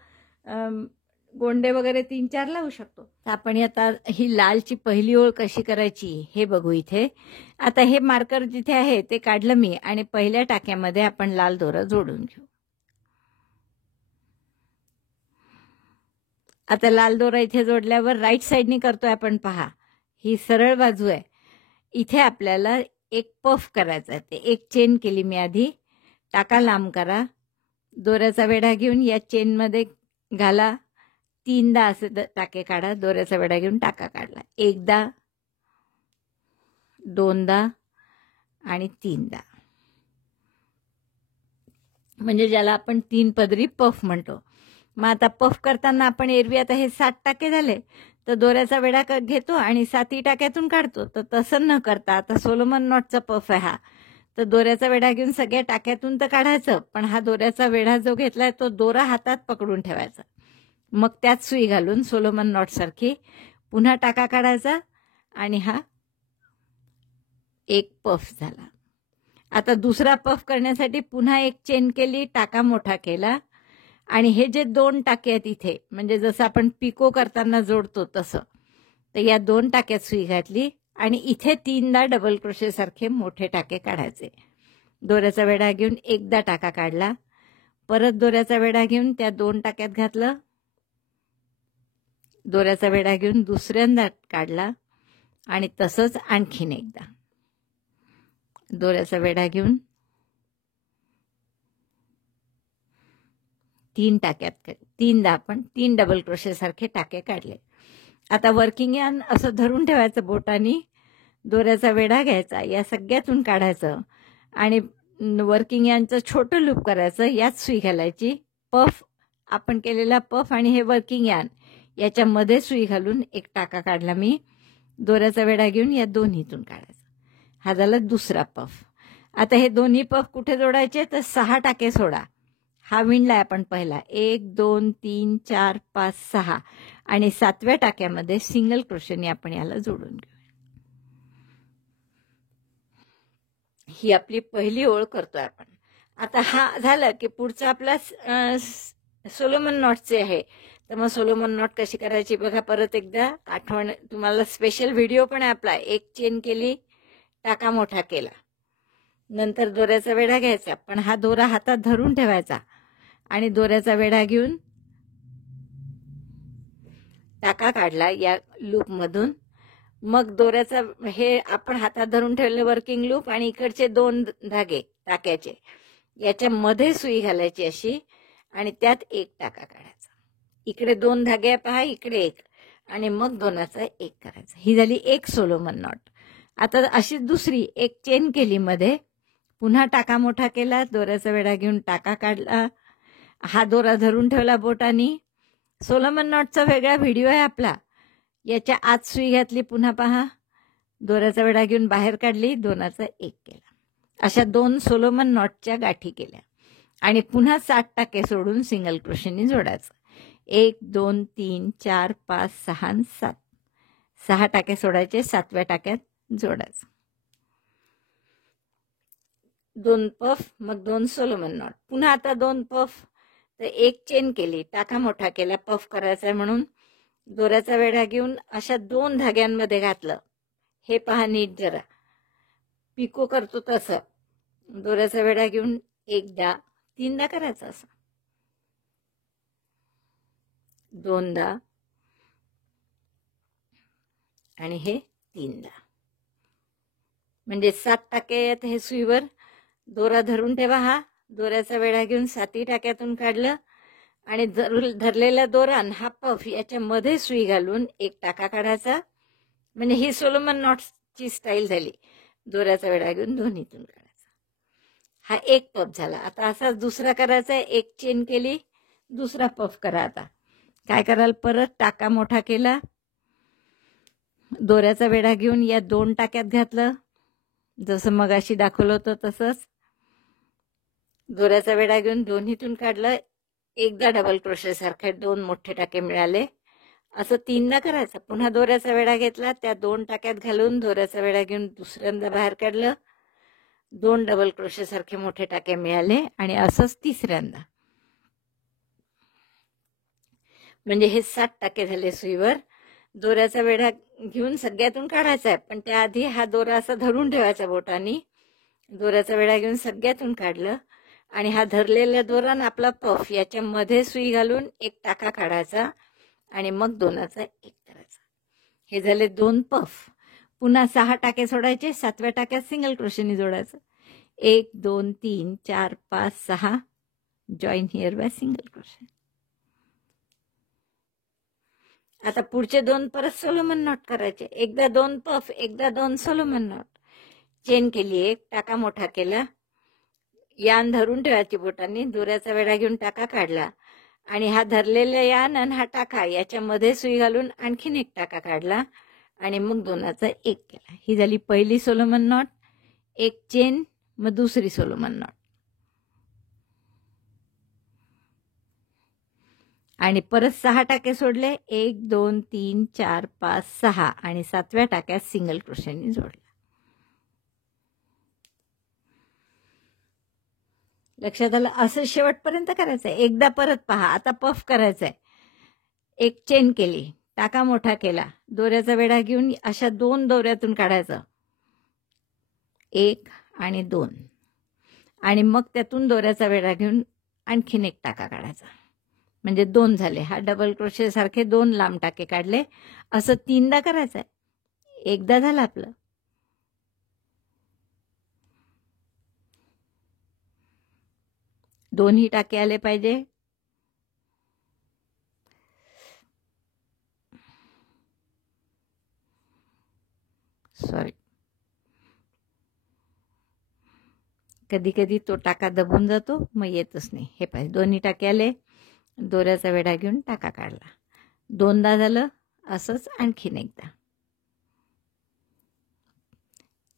गोंडे वगैरे 3-4 लावू शकतो. तर आपण आता ही लालची पहिली ओळ कशी करायची हे बघू इथे. आता हे मार्कर जिथे आहे ते काढलं मी आणि पहिल्या टाक्यामध्ये आपण लाल दोरा जोडून घेऊ. आता लाल दोरा इथे जोडल्यावर राईट साईडनी करतोय आपण, पहा ही सरळ बाजू आहे. इथे आपल्याला एक पफ करायचा आहे. ते एक चेन केली मी आधी. टाका लांब करा, दोऱ्याचा वेढा घेऊन या चेनमध्ये घाला, 3दा असे टाके काढा. दोऱ्याचा वेढा घेऊन टाका काढला, 1दा 2दा आणि 3दा, म्हणजे ज्याला आपण 3 पदरी पफ म्हणतो. मग आता पफ करताना आपण एरवी आता हे 7 टाके झाले तर दोऱ्याचा वेढा घेतो आणि 7ही टाक्यातून काढतो. तर तसं न करता आता सोलोमन नॉटचा पफ आहे हा, तर दोऱ्याचा वेढा घेऊन सगळ्या टाक्यातून तर काढायचं, पण हा दोऱ्याचा वेढा जो घेतलाय तो दोरा हातात पकडून ठेवायचा. मग त्यात सुई घालून सोलोमन नॉट सारखी पुन्हा टाका काढायचा आणि हा एक पफ झाला. आता दुसरा पफ करण्यासाठी पुन्हा एक चेन केली, टाका मोठा केला आणि हे जे 2 टाके आहेत इथे, म्हणजे जसं आपण पिको करताना जोडतो तसं, तर या 2 टाक्यात सुई घातली आणि इथे 3दा डबल क्रोशे सारखे मोठे टाके काढायचे. दोऱ्याचा वेढा घेऊन 1दा टाका काढला, परत दोऱ्याचा वेढा घेऊन त्या 2 टाक्यात घातलं, दोऱ्याचा वेढा घेऊन दुसऱ्यांदा काढला आणि तसंच आणखीन एकदा दोऱ्याचा वेढा घेऊन 3 टाक्यात 3दा आपण 3 डबल क्रोशे सारखे टाके काढले. आता वर्किंग यार्न असं धरून ठेवायचं बोटानी, दोऱ्याचा वेढा घ्यायचा, या सगळ्यातून काढायचं आणि वर्किंग यार्नचं छोटं लूप करायचं, यात सुई घालायची. पफ आपण केलेला पफ आणि हे वर्किंग यार्न याच्यामध्ये सुई घालून एक टाका काढला मी, दोऱ्याचा वेढा घेऊन या दोन्हीतून काढायचा. हा झाला दुसरा पफ. आता हे दोन्ही पफ कुठे जोडायचे तर 6 टाके सोडा. हा विणलाय आपण पहिला, 1 2 3 4 5 6 आणि 7व्या टाक्यामध्ये सिंगल क्रोशेने आपण याला जोडून घेऊ. ही आपली पहिली ओळ करतोय आपण. आता हा झालं की पुढचा आपला सोलोमन नॉटचे आहे. तर मग सोलोमन नॉट कशी करायची बघा परत एकदा आठवण, तुम्हाला स्पेशल व्हिडिओ पण आहे आपला. एक चेन केली, टाका मोठा केला, नंतर दोऱ्याचा वेढा घ्यायचा, पण हा दोरा हातात धरून ठेवायचा आणि दोऱ्याचा वेढा घेऊन टाका काढला या लूप मधून. मग दोऱ्याचा हे आपण हातात धरून ठेवलेलं वर्किंग लूप आणि इकडचे 2 धागे टाक्याचे याच्या मध्ये सुई घालायची अशी आणि त्यात एक टाका काढायचा. इकडे 2 धागे पहा, इकडे एक, आणि मग दोनाचा एक करायचा. ही झाली एक सोलोमन नॉट. आता अशी दुसरी एक चेन केली मध्ये, पुन्हा टाका मोठा केला, दोऱ्याचा वेढा घेऊन टाका काढला, हा दोरा धरून ठेवला बोटानी. सोलोमन नॉटचा वेगळा व्हिडिओ आहे आपला. याच्या आत सुई घातली, पुन्हा पहा, दोऱ्याचा वेढा घेऊन बाहेर काढली, दोनाचा एक केला. अशा 2 सोलोमन नॉटच्या गाठी केल्या आणि पुन्हा 7 टाके सोडून सिंगल क्रोशेने जोडायचं. 1 2 3 4 5 6 आणि 7, 6 टाके सोडायचे, 7व्या टाक्यात जोडायचं. 2 पफ, मग 2 सोलोमन नॉट, पुन्हा आता 2 पफ. तर एक चेन केली, टाका मोठा केला, पफ करायचा म्हणून दोऱ्याचा वेढा घेऊन अशा 2 धाग्यांमध्ये घातलं. हे पहा नीट जरा, पिको करतो तसं दोऱ्याचा वेढा घेऊन 1दा 3दा करायचं, असं 2दा आणि हे 3दा, म्हणजे 7 टाके आहेत. हे सुईवर दोरा धरून ठेवा, हा दोऱ्याचा वेढा घेऊन 7ही टाक्यातून काढलं आणि धरलेला दोरा हा पफ याच्यामध्ये सुई घालून एक टाका काढायचा. म्हणजे ही सोलोमन नॉटची स्टाईल झाली. दोऱ्याचा वेढा घेऊन दोन्हीतून काढायचा. हा एक पफ झाला. आता असाच दुसरा करायचा आहे. एक चेन केली, दुसरा पफ करा. आता काय कराल, परत टाका मोठा केला, दोऱ्याचा वेढा घेऊन या 2 टाक्यात घातलं, जसं मगाशी दाखवलं होतं तसंच. दोऱ्याचा वेढा घेऊन दोन्हीतून काढलं, 1दा डबल क्रोशे सारखे 2 मोठे टाके मिळाले, असं 3दा करायचं. पुन्हा दोऱ्याचा वेढा घेतला, त्या 2 टाक्यात घालून दोऱ्याचा वेढा घेऊन दुसऱ्यांदा बाहेर काढलं, 2 डबल क्रोशे सारखे मोठे टाके मिळाले आणि असंच तिसऱ्यांदा. म्हणजे हे 7 टाके झाले सुईवर. दोऱ्याचा वेढा घेऊन सगळ्यातून काढायचा आहे, पण त्याआधी हा दोरा असा धरून ठेवायचा बोटांनी. दोऱ्याचा वेढा घेऊन सगळ्यातून काढलं आणि हा धरलेला दोरा आणि आपला पफ याच्यामध्ये सुई घालून एक टाका काढायचा आणि मग दोनाचा एक करायचा. हे झाले 2 पफ. पुन्हा 6 टाके सोडायचे. 7व्या टाक्यात सिंगल क्रोशेने जोडायचं. 1 2 3 4 5 6 join here by single crochet. आता पुढचे 2 परत सोलोमन नॉट करायचे. एकदा 2 पफ, एकदा 2 सोलोमन नॉट. चेन केली, एक टाका मोठा केला, यान धरून ठेवायची बोटांनी. दोऱ्याचा वेढा घेऊन टाका काढला आणि हा धरलेला यान आणि हा टाका याच्यामध्ये सुई घालून आणखीन एक टाका काढला आणि मग दोनाचा एक केला. ही झाली पहिली सोलोमन नॉट. एक चेन, मग दुसरी सोलोमन नॉट आणि परत 6 टाके सोडले. 1 2 3 4 5 6 आणि 7व्या टाक्यात सिंगल क्रोशेने जोडला. लक्षात आलं? असं शेवटपर्यंत करायचंय. एकदा परत पहा. आता पफ करायचंय. एक चेन केली, टाका मोठा केला, दोऱ्याचा वेढा घेऊन अशा 2 दोऱ्यातून काढायचं. 1 आणि 2 आणि मग त्यातून दोऱ्याचा वेढा घेऊन आणखीन एक टाका काढायचा. म्हणजे 2 झाले. हा डबल क्रोशे सारखे 2 लांब टाके काढले. असं 3दा करायचंय. एकदा झालं आपलं. दोन्ही टाके आले पाहिजे. सॉरी, कधी कधी तो टाका दबून जातो, मग येतच नाही. हे पाहिजे. दोन्ही टाके आले. दोऱ्याचा वेढा घेऊन टाका काढला. 2दा झालं. असंच आणखीन एकदा.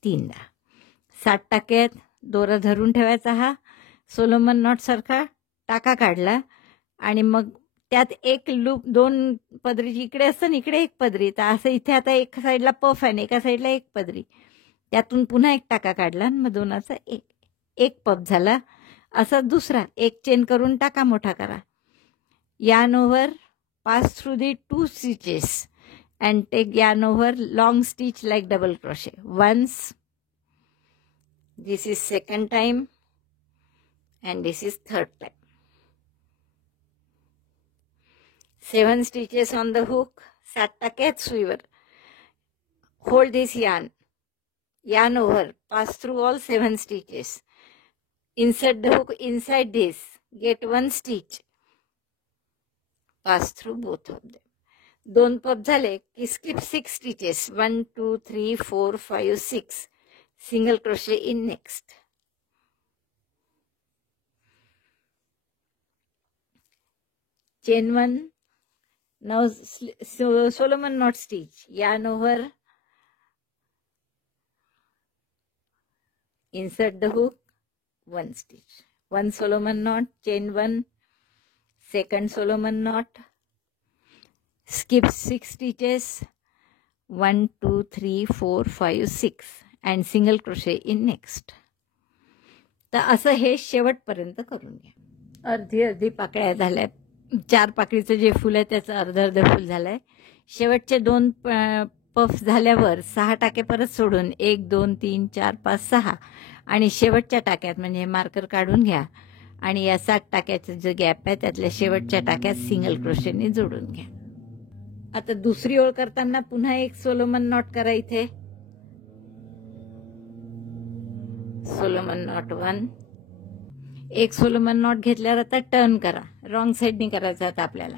3दा. 7 टाके आहेत. दोरा धरून ठेवायचा. हा सोलोमन नॉट सारखा टाका काढला आणि मग त्यात एक लूप, 2 पदरीची इकडे असतं ना, इकडे एक पदरी. तर असं इथे आता एका साईडला पफ आहे, एका साईडला एक पदरी. त्यातून पुन्हा एक टाका काढला आणि मग दोनाचा एक पफ झाला. असा दुसरा एक चेन करून टाका मोठा करा. yarn over, pass through the 2 stitches and take yarn over long stitch like double crochet once. This is second time and this is third time. 7 stitches on the hook. 7 टाक्यात सुईवर. Hold this yarn over, pass through all 7 stitches. Insert the hook inside this, get 1 stitch, pass through both of them. 2 puff झाले की skip 6 stitches. 1 2 3 4 5 6 single crochet in next. Chain 1. Now Solomon knot stitch. Yarn over, insert the hook, 1 stitch, 1 Solomon knot, chain 1, second Solomon knot, skip 6 stitches, 1 2 3 4 5 6 and single crochet in next. तर असं हे शेवटपर्यंत करून घ्या. अर्धी पाकळ्या झाल्या. 4 पाकळीचं जे फुल आहे त्याचं अर्ध फुल झालंय. शेवटचे 2 पफ झाल्यावर 6 टाके परत सोडून 1 2 3 4 5 6 आणि शेवटच्या टाक्यात म्हणजे मार्कर काढून घ्या आणि या 7 टाक्याचं जे गॅप आहे त्यातल्या शेवटच्या टाक्यात सिंगल क्रोशेने जोडून घ्या. आता दुसरी ओळ करताना पुन्हा एक सोलोमन नॉट करा. इथे सोलोमन नॉट 1, एक सोलोमन नॉट घेतल्यावर आता टर्न करा. रॉंग साईडने करायचं आता आपल्याला.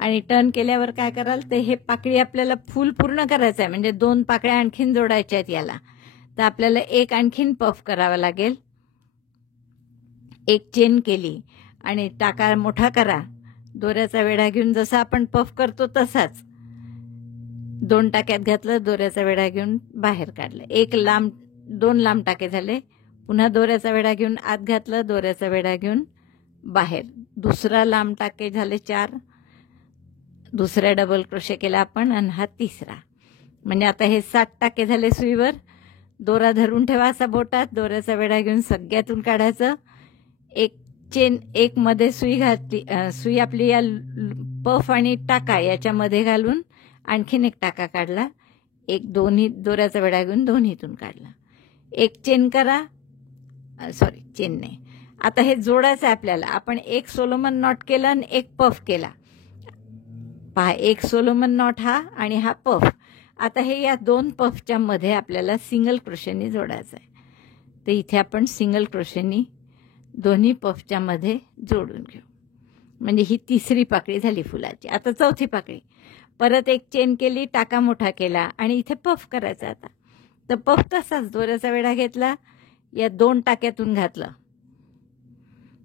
आणि टर्न केल्यावर काय कराल तर हे पाकळी आपल्याला फुल पूर्ण करायचं आहे, म्हणजे 2 पाकळ्या आणखीन जोडायच्या आहेत याला. तर आपल्याला एक आणखीन पफ करावा लागेल. एक चेन केली आणि टाका मोठा करा. दोऱ्याचा वेढा घेऊन जसा आपण पफ करतो तसाच 2 टाक्यात घातलं, दोऱ्याचा वेढा घेऊन बाहेर काढलं. 2 लांब टाके झाले. पुन्हा दोऱ्याचा वेढा घेऊन आत घातलं, दोऱ्याचा वेढा घेऊन बाहेर. दुसरा लांब टाके झाले 4. दुसरा डबल क्रोशे केला आपण आणि हा तिसरा. म्हणजे आता हे 7 टाके झाले सुईवर. दोरा धरून ठेवा असा बोटात, दोऱ्याचा वेढा घेऊन सगळ्यातून काढायचं. एक चेन, एक मध्ये सुई घातली, सुई आपली या पफ आणि टाका याच्यामध्ये घालून आणखीन एक टाका काढला. एक दोन्ही दोऱ्याचा वेढा घेऊन दोन्हीतून काढला. एक चेन करा, सॉरी चेन नाही. आता हे जोडायचं आहे आपल्याला. आपण एक सोलोमन नॉट केलं आणि एक पफ केला. पहा, एक सोलोमन नॉट हा आणि हा पफ. आता हे या दोन पफच्या मध्ये आपल्याला सिंगल क्रोशेनी जोडायचं आहे. तर इथे आपण सिंगल क्रोशेनी दोन्ही पफच्या मध्ये जोडून घेऊ. म्हणजे ही तिसरी पाकळी झाली फुलाची. आता चौथी पाकळी. परत एक चेन केली, टाका मोठा केला आणि इथे पफ करायचा. आता तर पफ तसाच दोऱ्याचा वेढा घेतला, या दोन टाक्यातून घातलं.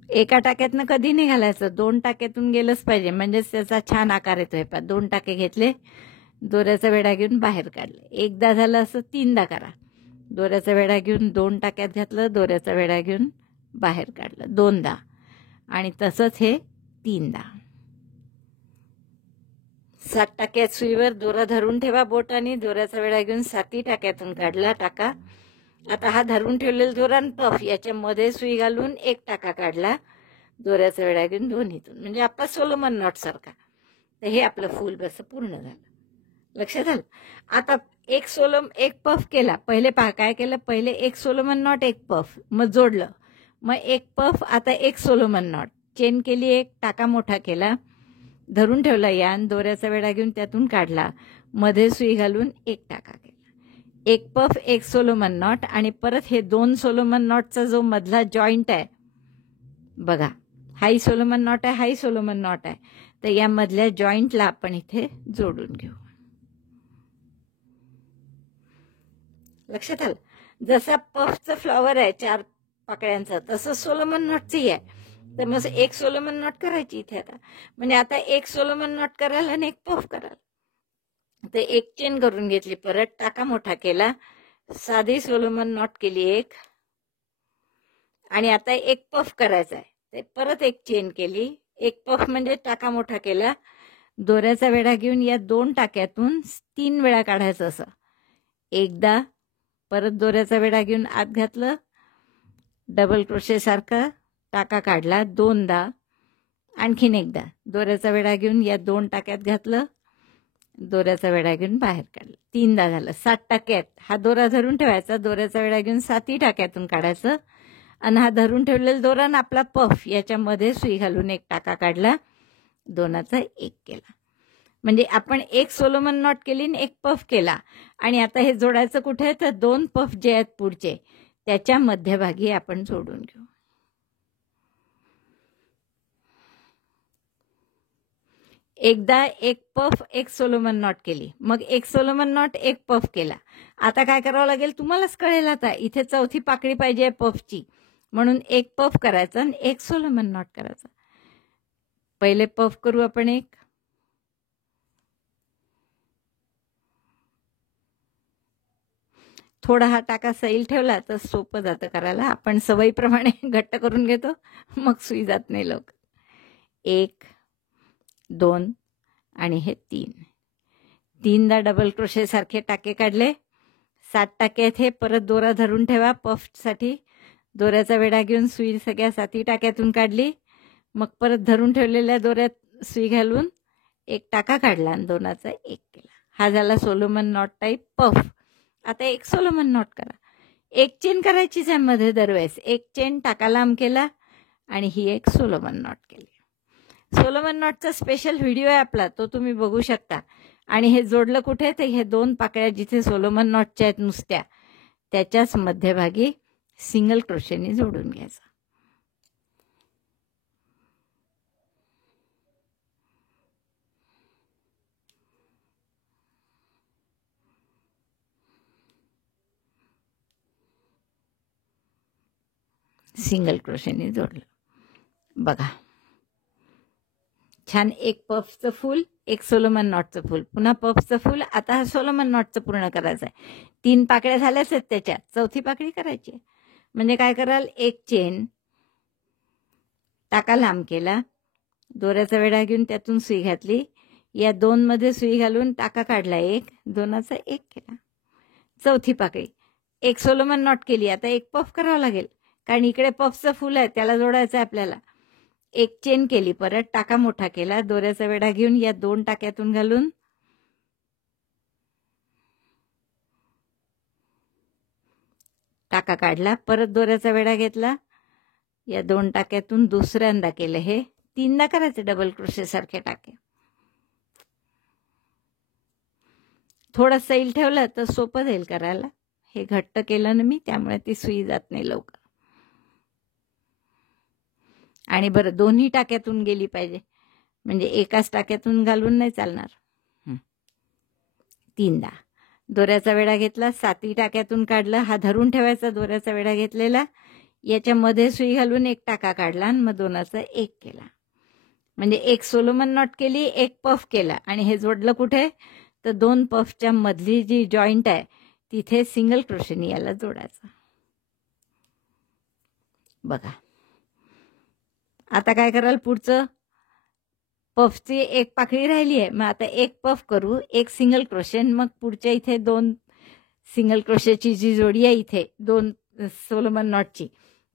एका टाक्यातनं कधी नाही घालायचं, दोन टाक्यातून गेलंच पाहिजे, म्हणजेच त्याचा छान आकार येतोय. पहा, दोन टाके घेतले, दोऱ्याचा वेढा घेऊन बाहेर काढले. एकदा झालं असं तीनदा करा. दोऱ्याचा वेढा घेऊन दोन टाक्यात घातलं, दोऱ्याचा वेढा घेऊन बाहेर काढलं दोनदा, आणि तसंच हे तीनदा. 7 टाक्यात सुईवर दोरा धरून ठेवा बोटाने, दोऱ्याचा वेढा घेऊन 7 टाक्यातून काढला टाका. आता हा धरून ठेवलेला दोरा पफ याच्यामध्ये सुई घालून एक टाका काढला, दोऱ्याचा वेढा घेऊन दोन्हीतून, म्हणजे आपला सोलोमन नॉट सारखा. तर हे आपलं फूल बस पूर्ण झालं. लक्षात आलं. आता एक पफ केला. पहिले पहा काय केलं, पहिले एक सोलोमन नॉट एक पफ, मग जोडलं, मग एक पफ, आता एक सोलोमन नॉट, चेन केली, एक टाका मोठा केला, धरून ठेवला यान, दोऱ्याचा वेढा घेऊन त्यातून काढला, मध्ये सुई घालून एक टाका केला. एक पफ, एक सोलोमन नॉट, आणि परत हे दोन सोलोमन नॉटचा जो मधला जॉईंट आहे बघा, हाई सोलोमन नॉट आहे, हाई सोलोमन नॉट आहे, तर या मधल्या जॉईंटला आपण इथे जोडून घेऊ. लक्षात आलं. जसा पफचं फ्लॉवर आहे 4 पाकळ्यांचं, तसं सोलोमन नॉटचंही आहे. तर मग एक सोलोमन नॉट करायची इथे. आता म्हणजे आता एक सोलोमन नॉट कराल आणि एक पफ कराल. तर एक चेन करून घेतली, परत टाका मोठा केला, साधी सोलोमन नॉट केली एक, आणि आता एक पफ करायचा आहे. ते परत एक चेन केली, एक पफ म्हणजे टाका मोठा केला, दोऱ्याचा वेढा घेऊन या दोन टाक्यातून 3 वेळा काढायचं. असं एकदा, परत दोऱ्याचा वेढा घेऊन आत घातलं, डबल क्रोशे सारखा टाका काढला, दोनदा, आणखीन एकदा दोऱ्याचा वेढा घेऊन या दोन टाक्यात घातलं, दोऱ्याचा वेढा घेऊन बाहेर काढलं, तीनदा झालं. 7 टाक्यात हा दोरा धरून ठेवायचा, दोऱ्याचा वेढा घेऊन 7 टाक्यातून काढायचं, आणि हा धरून ठेवलेला दोरा ना आपला पफ याच्यामध्ये सुई घालून एक टाका काढला, दोनाचा एक केला. म्हणजे आपण एक सोलोमन नॉट केली आणि एक पफ केला, आणि आता हे जोडायचं कुठे, तर दोन पफ जे आहेत पुढचे त्याच्या मध्यभागी आपण जोडून घेऊ. एकदा एक पफ एक सोलोमन नॉट केली, मग एक सोलोमन नॉट एक पफ केला. आता काय करावं लागेल तुम्हालाच कळेल. आता इथे चौथी पाकळी पाहिजे पफची, म्हणून एक पफ करायचं आणि एक सोलोमन नॉट करायचं. पहिले पफ करू आपण एक, थोडा हा टाका सैल ठेवला तर सोपं जातं करायला. आपण सवयीप्रमाणे घट्ट करून घेतो, मग सुई जात नाही लवकर. 1 2 आणि हे 3, तीनदा डबल क्रोशे सारखे टाके काढले. 7 टाके आहेत हे. परत दोरा धरून ठेवा पफसाठी, दोऱ्याचा वेढा घेऊन सुई सगळ्या 7 टाक्यातून काढली, मग परत धरून ठेवलेल्या दोऱ्यात सुई घालून एक टाका काढला आणि दोनाचा एक केला. हा झाला सोलोमन नॉट टाईप पफ. आता एक सोलोमन नॉट करा. एक चेन करायचीच आहे मध्ये दरवेळेस. एक चेन टाका लांब केला आणि ही एक सोलोमन नॉट केली. सोलोमन नॉटचा स्पेशल व्हिडिओ आहे आपला, तो तुम्ही बघू शकता. आणि हे जोडलं कुठे, तर हे दोन पाकळ्या जिथे सोलोमन नॉटच्या आहेत नुसत्या, त्याच्याच मध्यभागी सिंगल क्रोशेने जोडून घ्यायचं. सिंगल क्रोशेने जोडलं बघा, छान. एक पफचं फूल, एक सोलोमन नॉटचं फूल, पुन्हा पफचं फूल. आता हा सोलोमन नॉटचं पूर्ण करायचं आहे. 3 पाकळ्या झाल्याच आहेत त्याच्यात, चौथी पाकळी करायची. म्हणजे काय कराल, एक चेन, टाका लांब केला, दोऱ्याचा वेढा घेऊन त्यातून सुई घातली, या 2 मध्ये सुई घालून टाका काढला, एक, दोनाचा एक केला. चौथी पाकळी, एक सोलोमन नॉट केली. आता एक पफ करावं लागेल, कारण इकडे पफचं फूल आहे त्याला जोडायचं आहे आपल्याला. एक चेन केली, परत टाका मोठा केला, दोऱ्याचा वेढा घेऊन या 2 टाक्यातून घालून टाका काढला, परत दोऱ्याचा वेढा घेतला, या 2 टाक्यातून दुसऱ्यांदा केलं. हे 3दा करायचे डबल क्रोशे सारखे टाके. थोडं सैल ठेवलं तर सोपं जाईल करायला. हे घट्ट केलं ना मी, त्यामुळे ती सुई जात नाही लवकर. आणि बरं दोन्ही टाक्यातून गेली पाहिजे, म्हणजे एकाच टाक्यातून घालून नाही चालणार. 3दा दोऱ्याचा वेढा घेतला, 7ही टाक्यातून काढलं, हा धरून ठेवायचा दोऱ्याचा वेढा घेतलेला, याच्यामध्ये सुई घालून एक टाका काढला आणि मग 2चा 1 केला. म्हणजे एक सोलोमन नॉट केली, एक पफ केला, आणि हे जोडलं कुठे तर 2 पफच्या मधली जी जॉईंट आहे तिथे सिंगल क्रोशेनी याला जोडायचं. बघा आता काय कराल, पुढचं पफची एक पाकळी राहिली आहे, मग आता एक पफ करू, एक सिंगल क्रोशे, मग पुढच्या इथे 2 सिंगल क्रोशेची जी जोडी आहे इथे 2 सोलोमन नॉटची,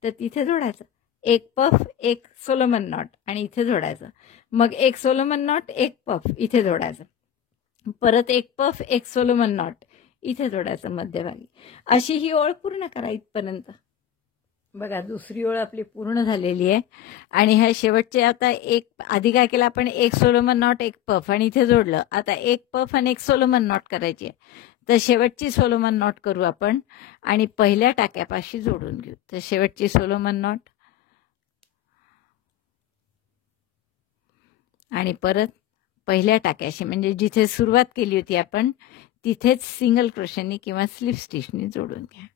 तर तिथे जोडायचं. एक पफ एक सोलोमन नॉट आणि इथे जोडायचं. मग एक सोलोमन नॉट एक पफ इथे जोडायचं, परत एक पफ एक सोलोमन नॉट इथे जोडायचं मध्यभागी. अशी ही ओळ पूर्ण करा इथपर्यंत. बघा दुसरी ओळ आपली पूर्ण झालेली आहे. आणि ह्या शेवटचे आता एक आधी काय केलं आपण, एक सोलोमन नॉट एक पफ आणि इथे जोडलं. आता एक पफ आणि एक सोलोमन नॉट करायची आहे, तर शेवटची सोलोमन नॉट करू आपण आणि पहिल्या टाक्यापाशी जोडून घेऊ. तर शेवटची सोलोमन नॉट आणि परत पहिल्या टाक्याशी, म्हणजे जिथे सुरुवात केली होती आपण तिथेच सिंगल क्रोशेनी किंवा स्लिप स्टिचनी जोडून घ्या.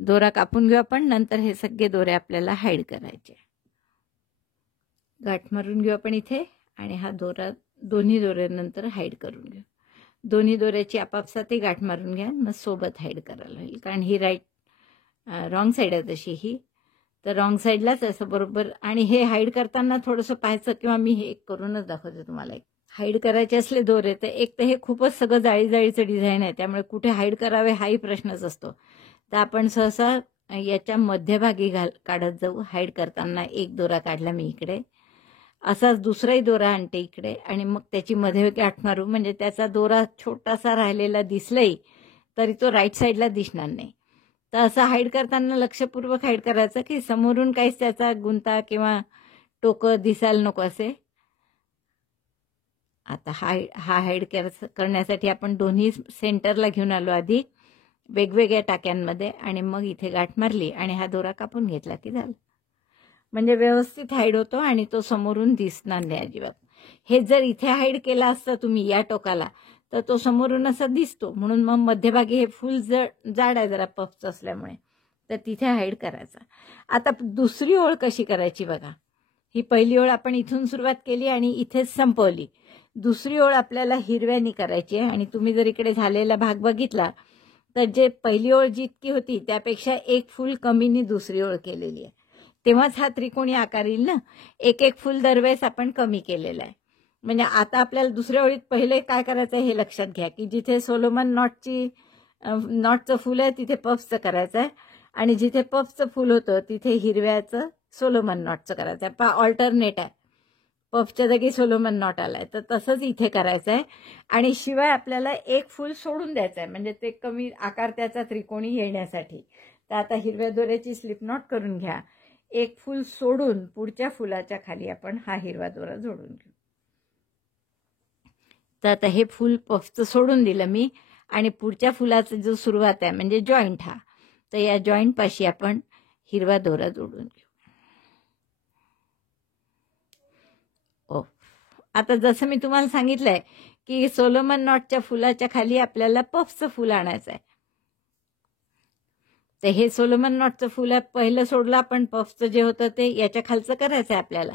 दोरा कापून घेऊ आपण, नंतर हे सगळे दोरे आपल्याला हाईड करायचे. गाठ मारून घेऊ आपण इथे आणि हा दोरा दोन्ही दोऱ्यानंतर हाईड करून घेऊ. दोन्ही दोऱ्याची आपापसातही गाठ मारून घ्या, मग सोबत हाईड करायला होईल, कारण ही रॉंग साईड आहे तशी ही, तर रॉंग साईडलाच असं बरोबर. आणि हे हाईड करताना थोडंसं पाहायचं, किंवा मी हे करूनच दाखवते तुम्हाला. हाईड करायचे असले दोरे तर एक तर हे खूपच सगळं जाळी जाळीचं डिझाईन आहे, त्यामुळे कुठे हाईड करावे हाही प्रश्नच असतो. तर आपण सहसा याच्या मध्यभागी काढत जाऊ. हाईड करताना एक दोरा काढला मी इकडे, असाच दुसराही दोरा आणते इकडे आणि मग त्याची मध्ये गाठ मारू, म्हणजे त्याचा दोरा छोटासा राहिलेला दिसलाही तरी तो राईट साईडला दिसणार नाही. तर असं हाईड करताना लक्षपूर्वक हाईड करायचं की समोरून काहीच त्याचा गुंता किंवा टोकं दिसायला नको असे. आता हा हाईड करण्यासाठी आपण दोन्ही सेंटरला घेऊन आलो आधी वेगवेगळ्या टाक्यांमध्ये, आणि मग इथे गाठ मारली आणि हा दोरा कापून घेतला की झालं. म्हणजे व्यवस्थित हाईड होतो आणि तो समोरून दिसणार नाही अजिबात. हे जर इथे हाईड केला असता तुम्ही या टोकाला तर तो समोरून असा दिसतो, म्हणून मग मध्यभागी हे फुल जाड आहे जरा पफचं असल्यामुळे, तर तिथे हाईड करायचा. आता दुसरी ओळ कशी करायची बघा. ही पहिली ओळ आपण इथून सुरुवात केली आणि इथेच संपवली. दुसरी ओळ आपल्याला हिरव्यानी करायची आहे, आणि तुम्ही जर इकडे झालेला भाग बघितला तर जे पहिली ओळ जितकी होती त्यापेक्षा एक फूल कमीनी दुसरी ओळ केलेली आहे, तेव्हाच हा त्रिकोणी आकार येईल ना. एक एक फूल दरवेळेस आपण कमी केलेलं आहे. म्हणजे आता आपल्याला दुसऱ्या ओळीत पहिले काय करायचं आहे हे लक्षात घ्या, की जिथे सोलोमन नॉटचं फूल आहे तिथे पफचं करायचं आहे, आणि जिथे पफचं फूल होतं तिथे हिरव्याचं सोलोमन नॉटचं करायचं आहे. ऑल्टरनेट आहे, पफच्या जागी सोलोमन नॉट आलाय, तर तसंच इथे करायचं आहे. आणि शिवाय आपल्याला एक फूल सोडून द्यायचं आहे, म्हणजे ते कमी आकार त्याचा त्रिकोणी येण्यासाठी. तर आता हिरव्या दोऱ्याची स्लिप नॉट करून घ्या. एक फूल सोडून पुढच्या फुलाच्या खाली आपण हा हिरवा दोरा जोडून घेऊ. तर आता हे फूल पफचं सोडून दिलं मी, आणि पुढच्या फुलाचा जो सुरुवात आहे म्हणजे जॉईंट हा, तर या जॉईंट पाशी आपण हिरवा दोरा जोडून घेऊ. आता जसं मी तुम्हाला सांगितलंय की सोलोमन नॉटच्या फुलाच्या खाली आपल्याला पफचं फूल आणायचं आहे. तर हे सोलोमन नॉटचं फूल पहिलं सोडलं आपण, पफचं जे होतं ते याच्या खालचं करायचं आहे आपल्याला.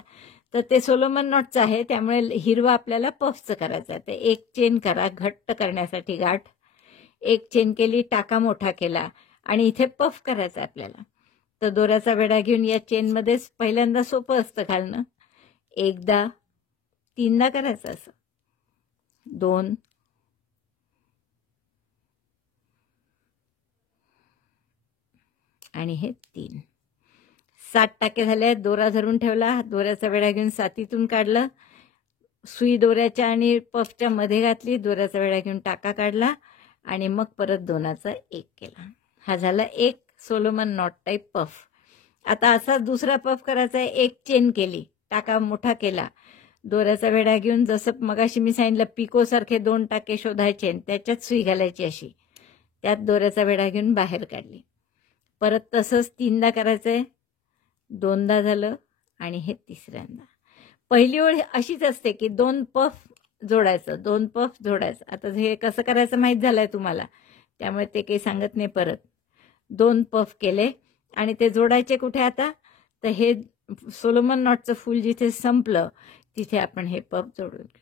तर ते सोलोमन नॉटचं आहे, त्यामुळे हिरवा आपल्याला पफचं करायचं आहे. तर एक चेन करा घट्ट करण्यासाठी गाठ. एक चेन केली, टाका मोठा केला, आणि इथे पफ करायचं आहे आपल्याला. तर दोऱ्याचा वेढा घेऊन या चेनमध्येच पहिल्यांदा सोपं असतं घालणं. एकदा 3दा करायचं असं, 2 आणि हे 3. 7 टाके झाले. दोरा धरून ठेवला, दोऱ्याचा वेढा घेऊन सातीतून काढलं, सुई दोऱ्याच्या आणि पफच्या मध्ये घातली, दोऱ्याचा वेढा घेऊन टाका काढला आणि मग परत 2चा 1 केला. हा झाला एक सोलोमन नॉट टाईप पफ. आता असा दुसरा पफ करायचा आहे. एक चेन केली, टाका मोठा केला, दोऱ्याचा वेढा घेऊन जसं मगाशी मी सांगितलं पिकोसारखे 2 टाके शोधायचे, त्याच्यात सुई घालायची अशी, त्यात दोऱ्याचा वेढा घेऊन बाहेर काढली. परत तसंच 3दा करायचं आहे. 2दा झालं आणि हे 3ऱ्यांदा. पहिली ओळ अशीच असते की 2 पफ जोडायचं, 2 पफ जोडायचं. आता हे कसं करायचं माहीत झालंय तुम्हाला, त्यामुळे ते काही सांगत नाही परत. 2 पफ केले आणि ते जोडायचे कुठे आता, तर हे सोलोमन नॉटचं फूल जिथे संपलं तिथे आपण हे पफ जोडून घेऊ.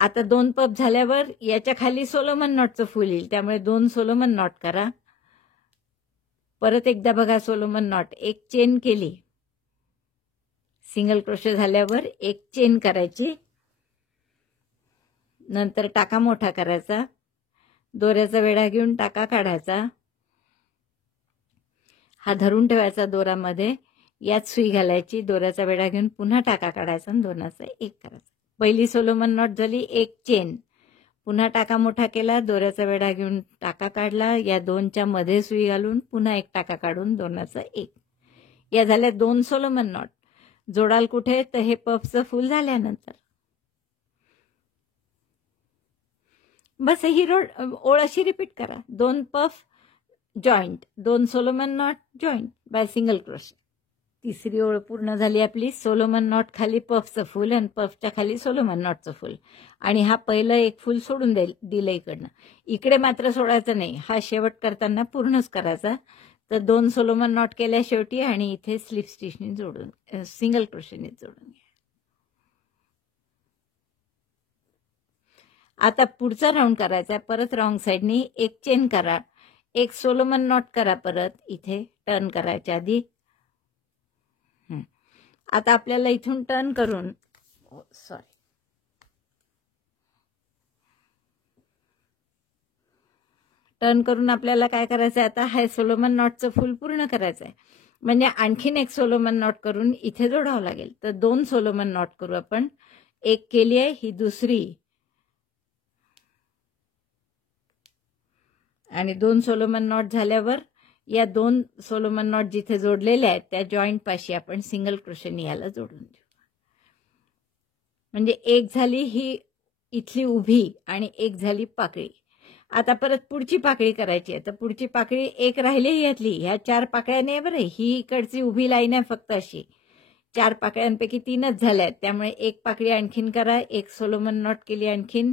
आता 2 पफ झाल्यावर याच्या खाली सोलोमन नॉटचं फूल येईल, त्यामुळे 2 सोलोमन नॉट करा. परत एकदा बघा सोलोमन नॉट, एक चेन केली, सिंगल क्रोशे झाल्यावर एक चेन करायची, नंतर टाका मोठा करायचा, दोऱ्याचा वेढा घेऊन टाका काढायचा, हा धरून ठेवायचा दोरामध्ये, यात सुई घालायची, दोऱ्याचा वेढा घेऊन पुन्हा टाका काढायचा आणि 2चा 1 करायचा. पहिली सोलोमन नॉट झाली, एक चेन, पुन्हा टाका मोठा केला, दोऱ्याचा वेढा घेऊन टाका काढला, या 2च्या मध्ये सुई घालून पुन्हा एक टाका काढून 2चा 1. या झाल्या 2 सोलोमन नॉट. जोडाल कुठे, तर हे पफचं फूल झाल्यानंतर. बस ही ओळ अशी रिपीट करा. 2 puff joint, 2 Solomon knot joint by single crochet. 3री ओळ पूर्ण झाली आपली. सोलोमन नॉट खाली पफचं फूल आणि पफच्या खाली सोलोमन नॉटचं फूल, आणि हा पहिलं एक फूल सोडून दिलं इकडनं. इकडे मात्र सोडायचं नाही, हा शेवट करताना पूर्णच करायचा. तर 2 सोलोमन नॉट केल्या शेवटी आणि इथे स्लिप स्टिचने जोडून, सिंगल क्रोशेने जोडून घ्या. आता पुढचा राऊंड करायचा. परत रॉंग साईडनी एक चेन करा, एक सोलोमन नॉट करा, परत इथे टर्न करायच्या आधी. आता आपल्याला इथून टर्न करून, टर्न करून आपल्याला काय करायचं आहे, आता हे सोलोमन नॉटचं फूल पूर्ण करायचं आहे. म्हणजे आणखीन एक सोलोमन नॉट करून इथे जोडावं लागेल. तर 2 सोलोमन नॉट करू आपण. एक केली आहे, ही दुसरी, आणि 2 सोलोमन नॉट झाल्यावर या 2 सोलोमन नॉट जिथे जोडलेले आहेत त्या जॉईंट पाशी आपण सिंगल क्रोशेने याला जोडून देऊ. म्हणजे एक झाली ही इथली उभी आणि एक झाली पाकळी. आता परत पुढची पाकळी करायची आहे. तर पुढची पाकळी एक राहिली यातली, ह्या 4 पाकळ्या नाही बरं, ही इकडची उभी लाईन आहे फक्त अशी. 4 पाकळ्यांपैकी 3च झाल्या आहेत, त्यामुळे एक पाकळी आणखीन करा, एक सोलोमन नॉट केली आणखीन,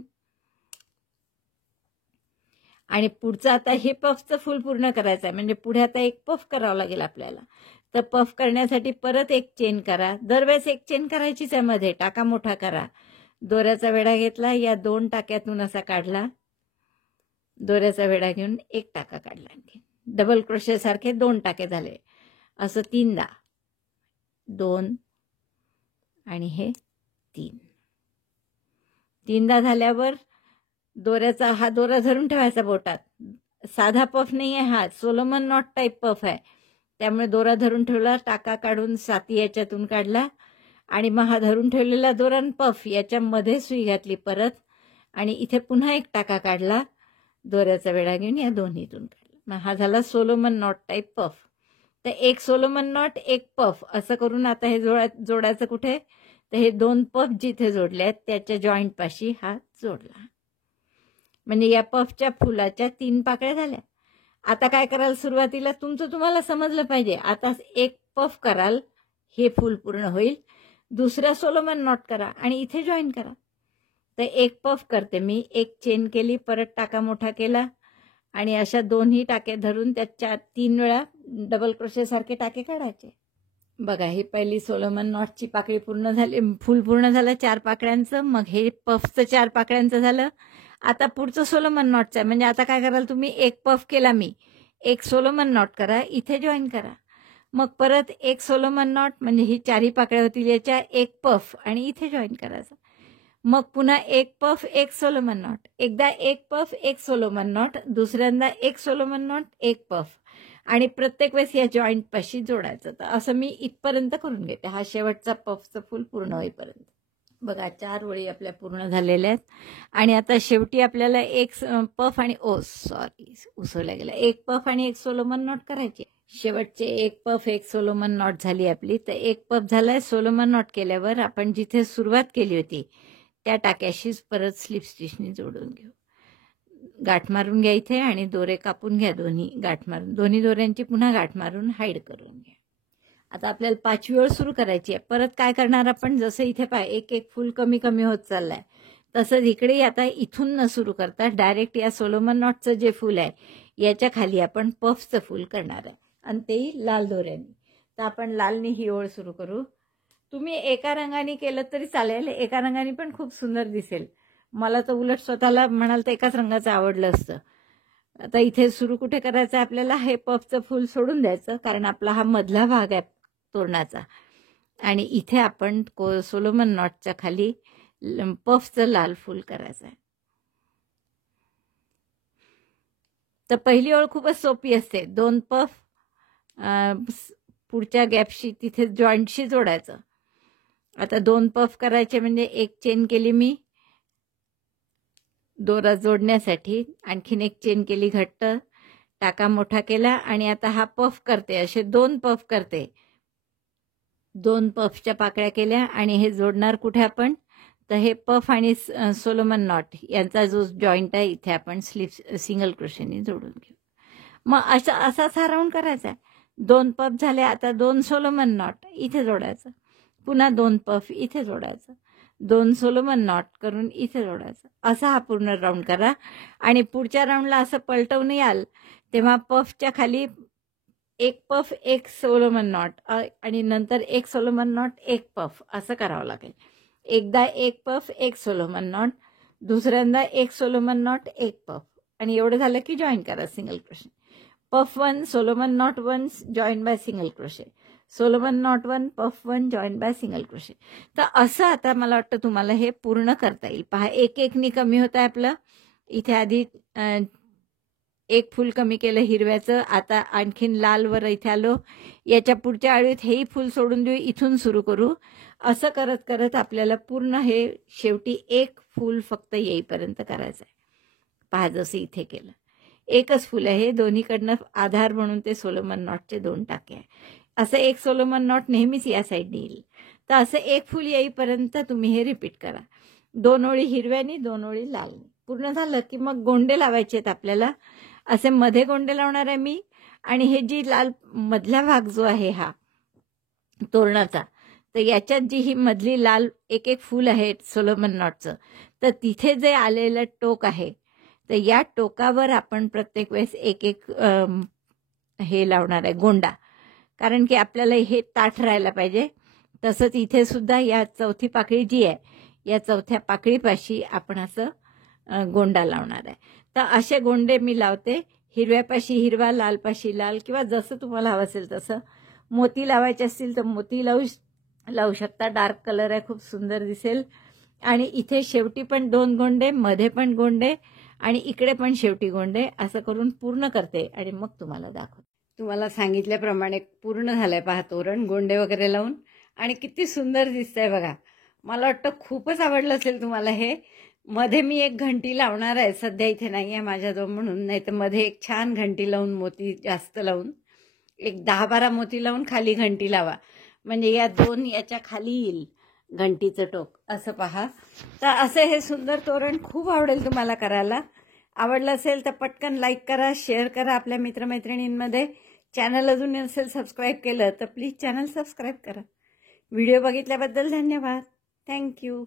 आणि पुढचं आता हे पफचं फूल पूर्ण करायचं आहे. म्हणजे पुढे आता एक पफ करावं लागेल आपल्याला. तर पफ करण्यासाठी परत एक चेन करा. दरवेळेस एक चेन करायचीच आहे मध्ये, टाका मोठा करा, दोऱ्याचा वेढा घेतला, या 2 टाक्यातून असा काढला, दोऱ्याचा वेढा घेऊन एक टाका काढला, आणखी डबल क्रोशे सारखे 2 टाके झाले. असं 3दा, 2 आणि हे 3. 3दा झाल्यावर दोऱ्याचा हा दोरा धरून ठेवायचा बोटात. साधा पफ नाही आहे हा, सोलोमन नॉट टाईप पफ आहे, त्यामुळे दोरा धरून ठेवला, टाका काढून साती याच्यातून काढला, आणि मग हा धरून ठेवलेला दोरा पफ याच्यामध्ये सुई घातली परत, आणि इथे पुन्हा एक टाका काढला, दोऱ्याचा वेढा घेऊन या दोन्हीतून काढला. मग हा झाला सोलोमन नॉट टाईप पफ. तर एक सोलोमन नॉट, एक पफ असं करून आता हे जोडायचं कुठे, तर हे 2 पफ जिथे जोडले आहेत त्याच्या जॉईंट पाशी हा जोडला. म्हणजे या पफच्या फुलाच्या 3 पाकळ्या झाल्या. आता काय कराल, सुरुवातीला तुमचं तुम्हाला समजलं पाहिजे. आता एक पफ कराल, हे फूल पूर्ण होईल, दुसरा सोलोमन नॉट करा आणि इथे जॉईन करा. तर एक पफ करते मी, एक चेन केली, परत टाका मोठा केला, आणि अशा 2ही टाके धरून त्याच्या 3 वेळा डबल क्रोशे सारखे टाके काढायचे. बघा, ही पहिली सोलोमन नॉटची पाकळी पूर्ण झाली, फूल पूर्ण झालं 4 पाकळ्यांचं. मग हे पफचं 4 पाकळ्यांचं झालं. आता पुढचं सोलोमन नॉटचं आहे. म्हणजे आता काय कराल तुम्ही, एक पफ केला मी, एक सोलोमन नॉट करा, इथे जॉईन करा, मग परत एक सोलोमन नॉट, म्हणजे ही 4ही पाकळ्या होतील, याच्या एक पफ आणि इथे जॉईन करायचं. मग पुन्हा एक पफ एक सोलोमन नॉट, एकदा एक पफ एक सोलोमन नॉट, दुसऱ्यांदा एक सोलोमन नॉट एक पफ, आणि प्रत्येक वेळेस या जॉईंट पाशी जोडायचं. तर असं मी इथपर्यंत करून घेते, हा शेवटचा पफचं फूल पूर्ण होईपर्यंत. बघा 4 ओळी आपल्या पूर्ण झालेल्या आहेत. आणि आता शेवटी आपल्याला एक पफ आणि उसवल्या गेला, एक पफ आणि एक सोलोमन नॉट करायचे. शेवटचे एक पफ एक सोलोमन नॉट झाली आपली. तर एक पफ झालाय. सोलोमन नॉट केल्यावर आपण जिथे सुरुवात केली होती त्या टाक्याशीच परत स्लिप स्टिचने जोडून घेऊ. गाठ मारून घ्या इथे आणि दोरे कापून घ्या, दोन्ही गाठ मारून, दोन्ही दोऱ्यांची पुन्हा गाठ मारून हाईड करून घ्या. आता आपल्याला 5वी ओळ सुरू करायची आहे. परत काय करणार आपण, जसं इथे एक एक फूल कमी कमी होत चाललंय, तसंच इकडे आता इथून न सुरू करता डायरेक्ट या सोलोमन नॉटचं जे फूल आहे याच्या खाली आपण पफचं फूल करणार आहे, आणि तेही लाल दोऱ्यांनी. तर आपण लालनी ही ओळ सुरू करू. तुम्ही एका रंगाने केलं तरी चालेल, एका रंगाने पण खूप सुंदर दिसेल. मला तर उलट स्वतःला म्हणाल तर एकाच रंगाचं आवडलं असतं. आता इथे सुरू कुठे करायचं आहे आपल्याला, हे पफचं फूल सोडून द्यायचं, कारण आपला हा मधला भाग आहे तोरणाचा, आणि इथे आपण सोलोमन नॉटच्या खाली पफचं लाल फूल करायचं आहे. तर पहिली ओळ खूपच सोपी असते. 2 पफ पुढच्या गॅपशी तिथे जॉईंटशी जोडायचं. आता 2 पफ करायचे म्हणजे एक चेन केली मी दोरा जोडण्यासाठी, आणखीन एक चेन केली घट्ट, टाका मोठा केला, आणि आता हा पफ करते. असे 2 पफ करते, 2 पफच्या पाकळ्या केल्या, आणि हे जोडणार कुठे आपण, तर हे पफ आणि सोलोमन नॉट यांचा जो जॉईंट आहे इथे आपण सिंगल क्रोशेने जोडून घेऊ. मग असाच हा राऊंड करायचा आहे. 2 पफ झाले. आता 2 सोलोमन नॉट इथे जोडायचं, पुन्हा 2 पफ इथे जोडायचं, 2 सोलोमन नॉट करून इथे जोडायचं. असा हा पूर्ण राऊंड करा. आणि पुढच्या राऊंडला असं पलटवून याल तेव्हा पफच्या खाली एक पफ एक सोलोमन नॉट, आणि नंतर एक सोलोमन नॉट एक पफ, असं करावं लागेल. एकदा एक पफ एक सोलोमन नॉट, दुसऱ्यांदा एक सोलोमन नॉट एक पफ, आणि एवढं झालं की जॉईन करा single crochet. Puff 1 Solomon not 1 join by single crochet, Solomon not 1 puff 1 join by single crochet. तर असं आता मला वाटतं तुम्हाला हे पूर्ण करता येईल. पहा, एक एकनी कमी होत आहे आपलं. इथे आधी एक फूल कमी केलं हिरव्याचं, आता आणखीन लालवर इथे आलो. याच्या पुढच्या आळीत हेही फूल सोडून देऊ, इथून सुरू करू. असं करत करत आपल्याला पूर्ण हे शेवटी एक फूल फक्त येईपर्यंत करायचं आहे. पहा, जसं इथे केलं एकच फूल आहे, दोन्हीकडनं आधार म्हणून ते सोलोमन नॉटचे 2 टाके आहे. असं एक सोलोमन नॉट नेहमीच या साईडने येईल. तर असं एक फूल येईपर्यंत तुम्ही हे रिपीट करा. 2 ओळी हिरव्यानी, 2 ओळी लालनी. पूर्ण झालं की मग गोंडे लावायचे आहेत आपल्याला. असे मध्ये गोंडे लावणार आहे मी. आणि हे जी लाल मधला भाग जो आहे हा तोरणाचा, तर याच्यात जी ही मधली लाल एक एक फूल आहे सोलोमन नॉटचं, तर तिथे जे आलेलं टोक आहे, तर या टोकावर आपण प्रत्येक वेळेस एक एक हे लावणार आहे गोंडा, कारण की आपल्याला हे ताठ राहायला पाहिजे. तसंच इथे सुद्धा या चौथी पाकळी जी आहे या चौथ्या पाकळीपाशी आपण असं गोंडा लावणार आहे. तर असे गोंडे मी लावते. हिरव्यापाशी हिरवा, लालपाशी लाल, किंवा जसं तुम्हाला हवं असेल तसं. मोती लावायचे असतील तर मोती लावू शकता. डार्क कलर आहे, खूप सुंदर दिसेल. आणि इथे शेवटी पण 2 गोंडे, मध्ये पण गोंडे, आणि इकडे पण शेवटी गोंडे, असं करून पूर्ण करते आणि मग तुम्हाला दाखवते. तुम्हाला सांगितल्याप्रमाणे पूर्ण झालंय पहा तोरण, गोंडे वगैरे लावून, आणि किती सुंदर दिसतंय बघा. मला वाटतं खूपच आवडलं असेल तुम्हाला हे. मध्ये मी एक घंटी लावणार आहे, सध्या इथे नाही आहे माझ्याजवळ म्हणून, नाही तर मध्ये एक छान घंटी लावून, मोती जास्त लावून, एक 10-12 मोती लावून खाली घंटी लावा, म्हणजे या 2 याच्या खाली येईल घंटीचं टोक. असं पहा. तर असं हे सुंदर तोरण खूप आवडेल तुम्हाला करायला. आवडलं असेल तर पटकन लाईक करा, शेअर करा आपल्या मित्रमैत्रिणींमध्ये. चॅनल अजून नसेल सबस्क्राईब केलं तर प्लीज चॅनल सबस्क्राईब करा. व्हिडिओ बघितल्याबद्दल धन्यवाद. थँक्यू.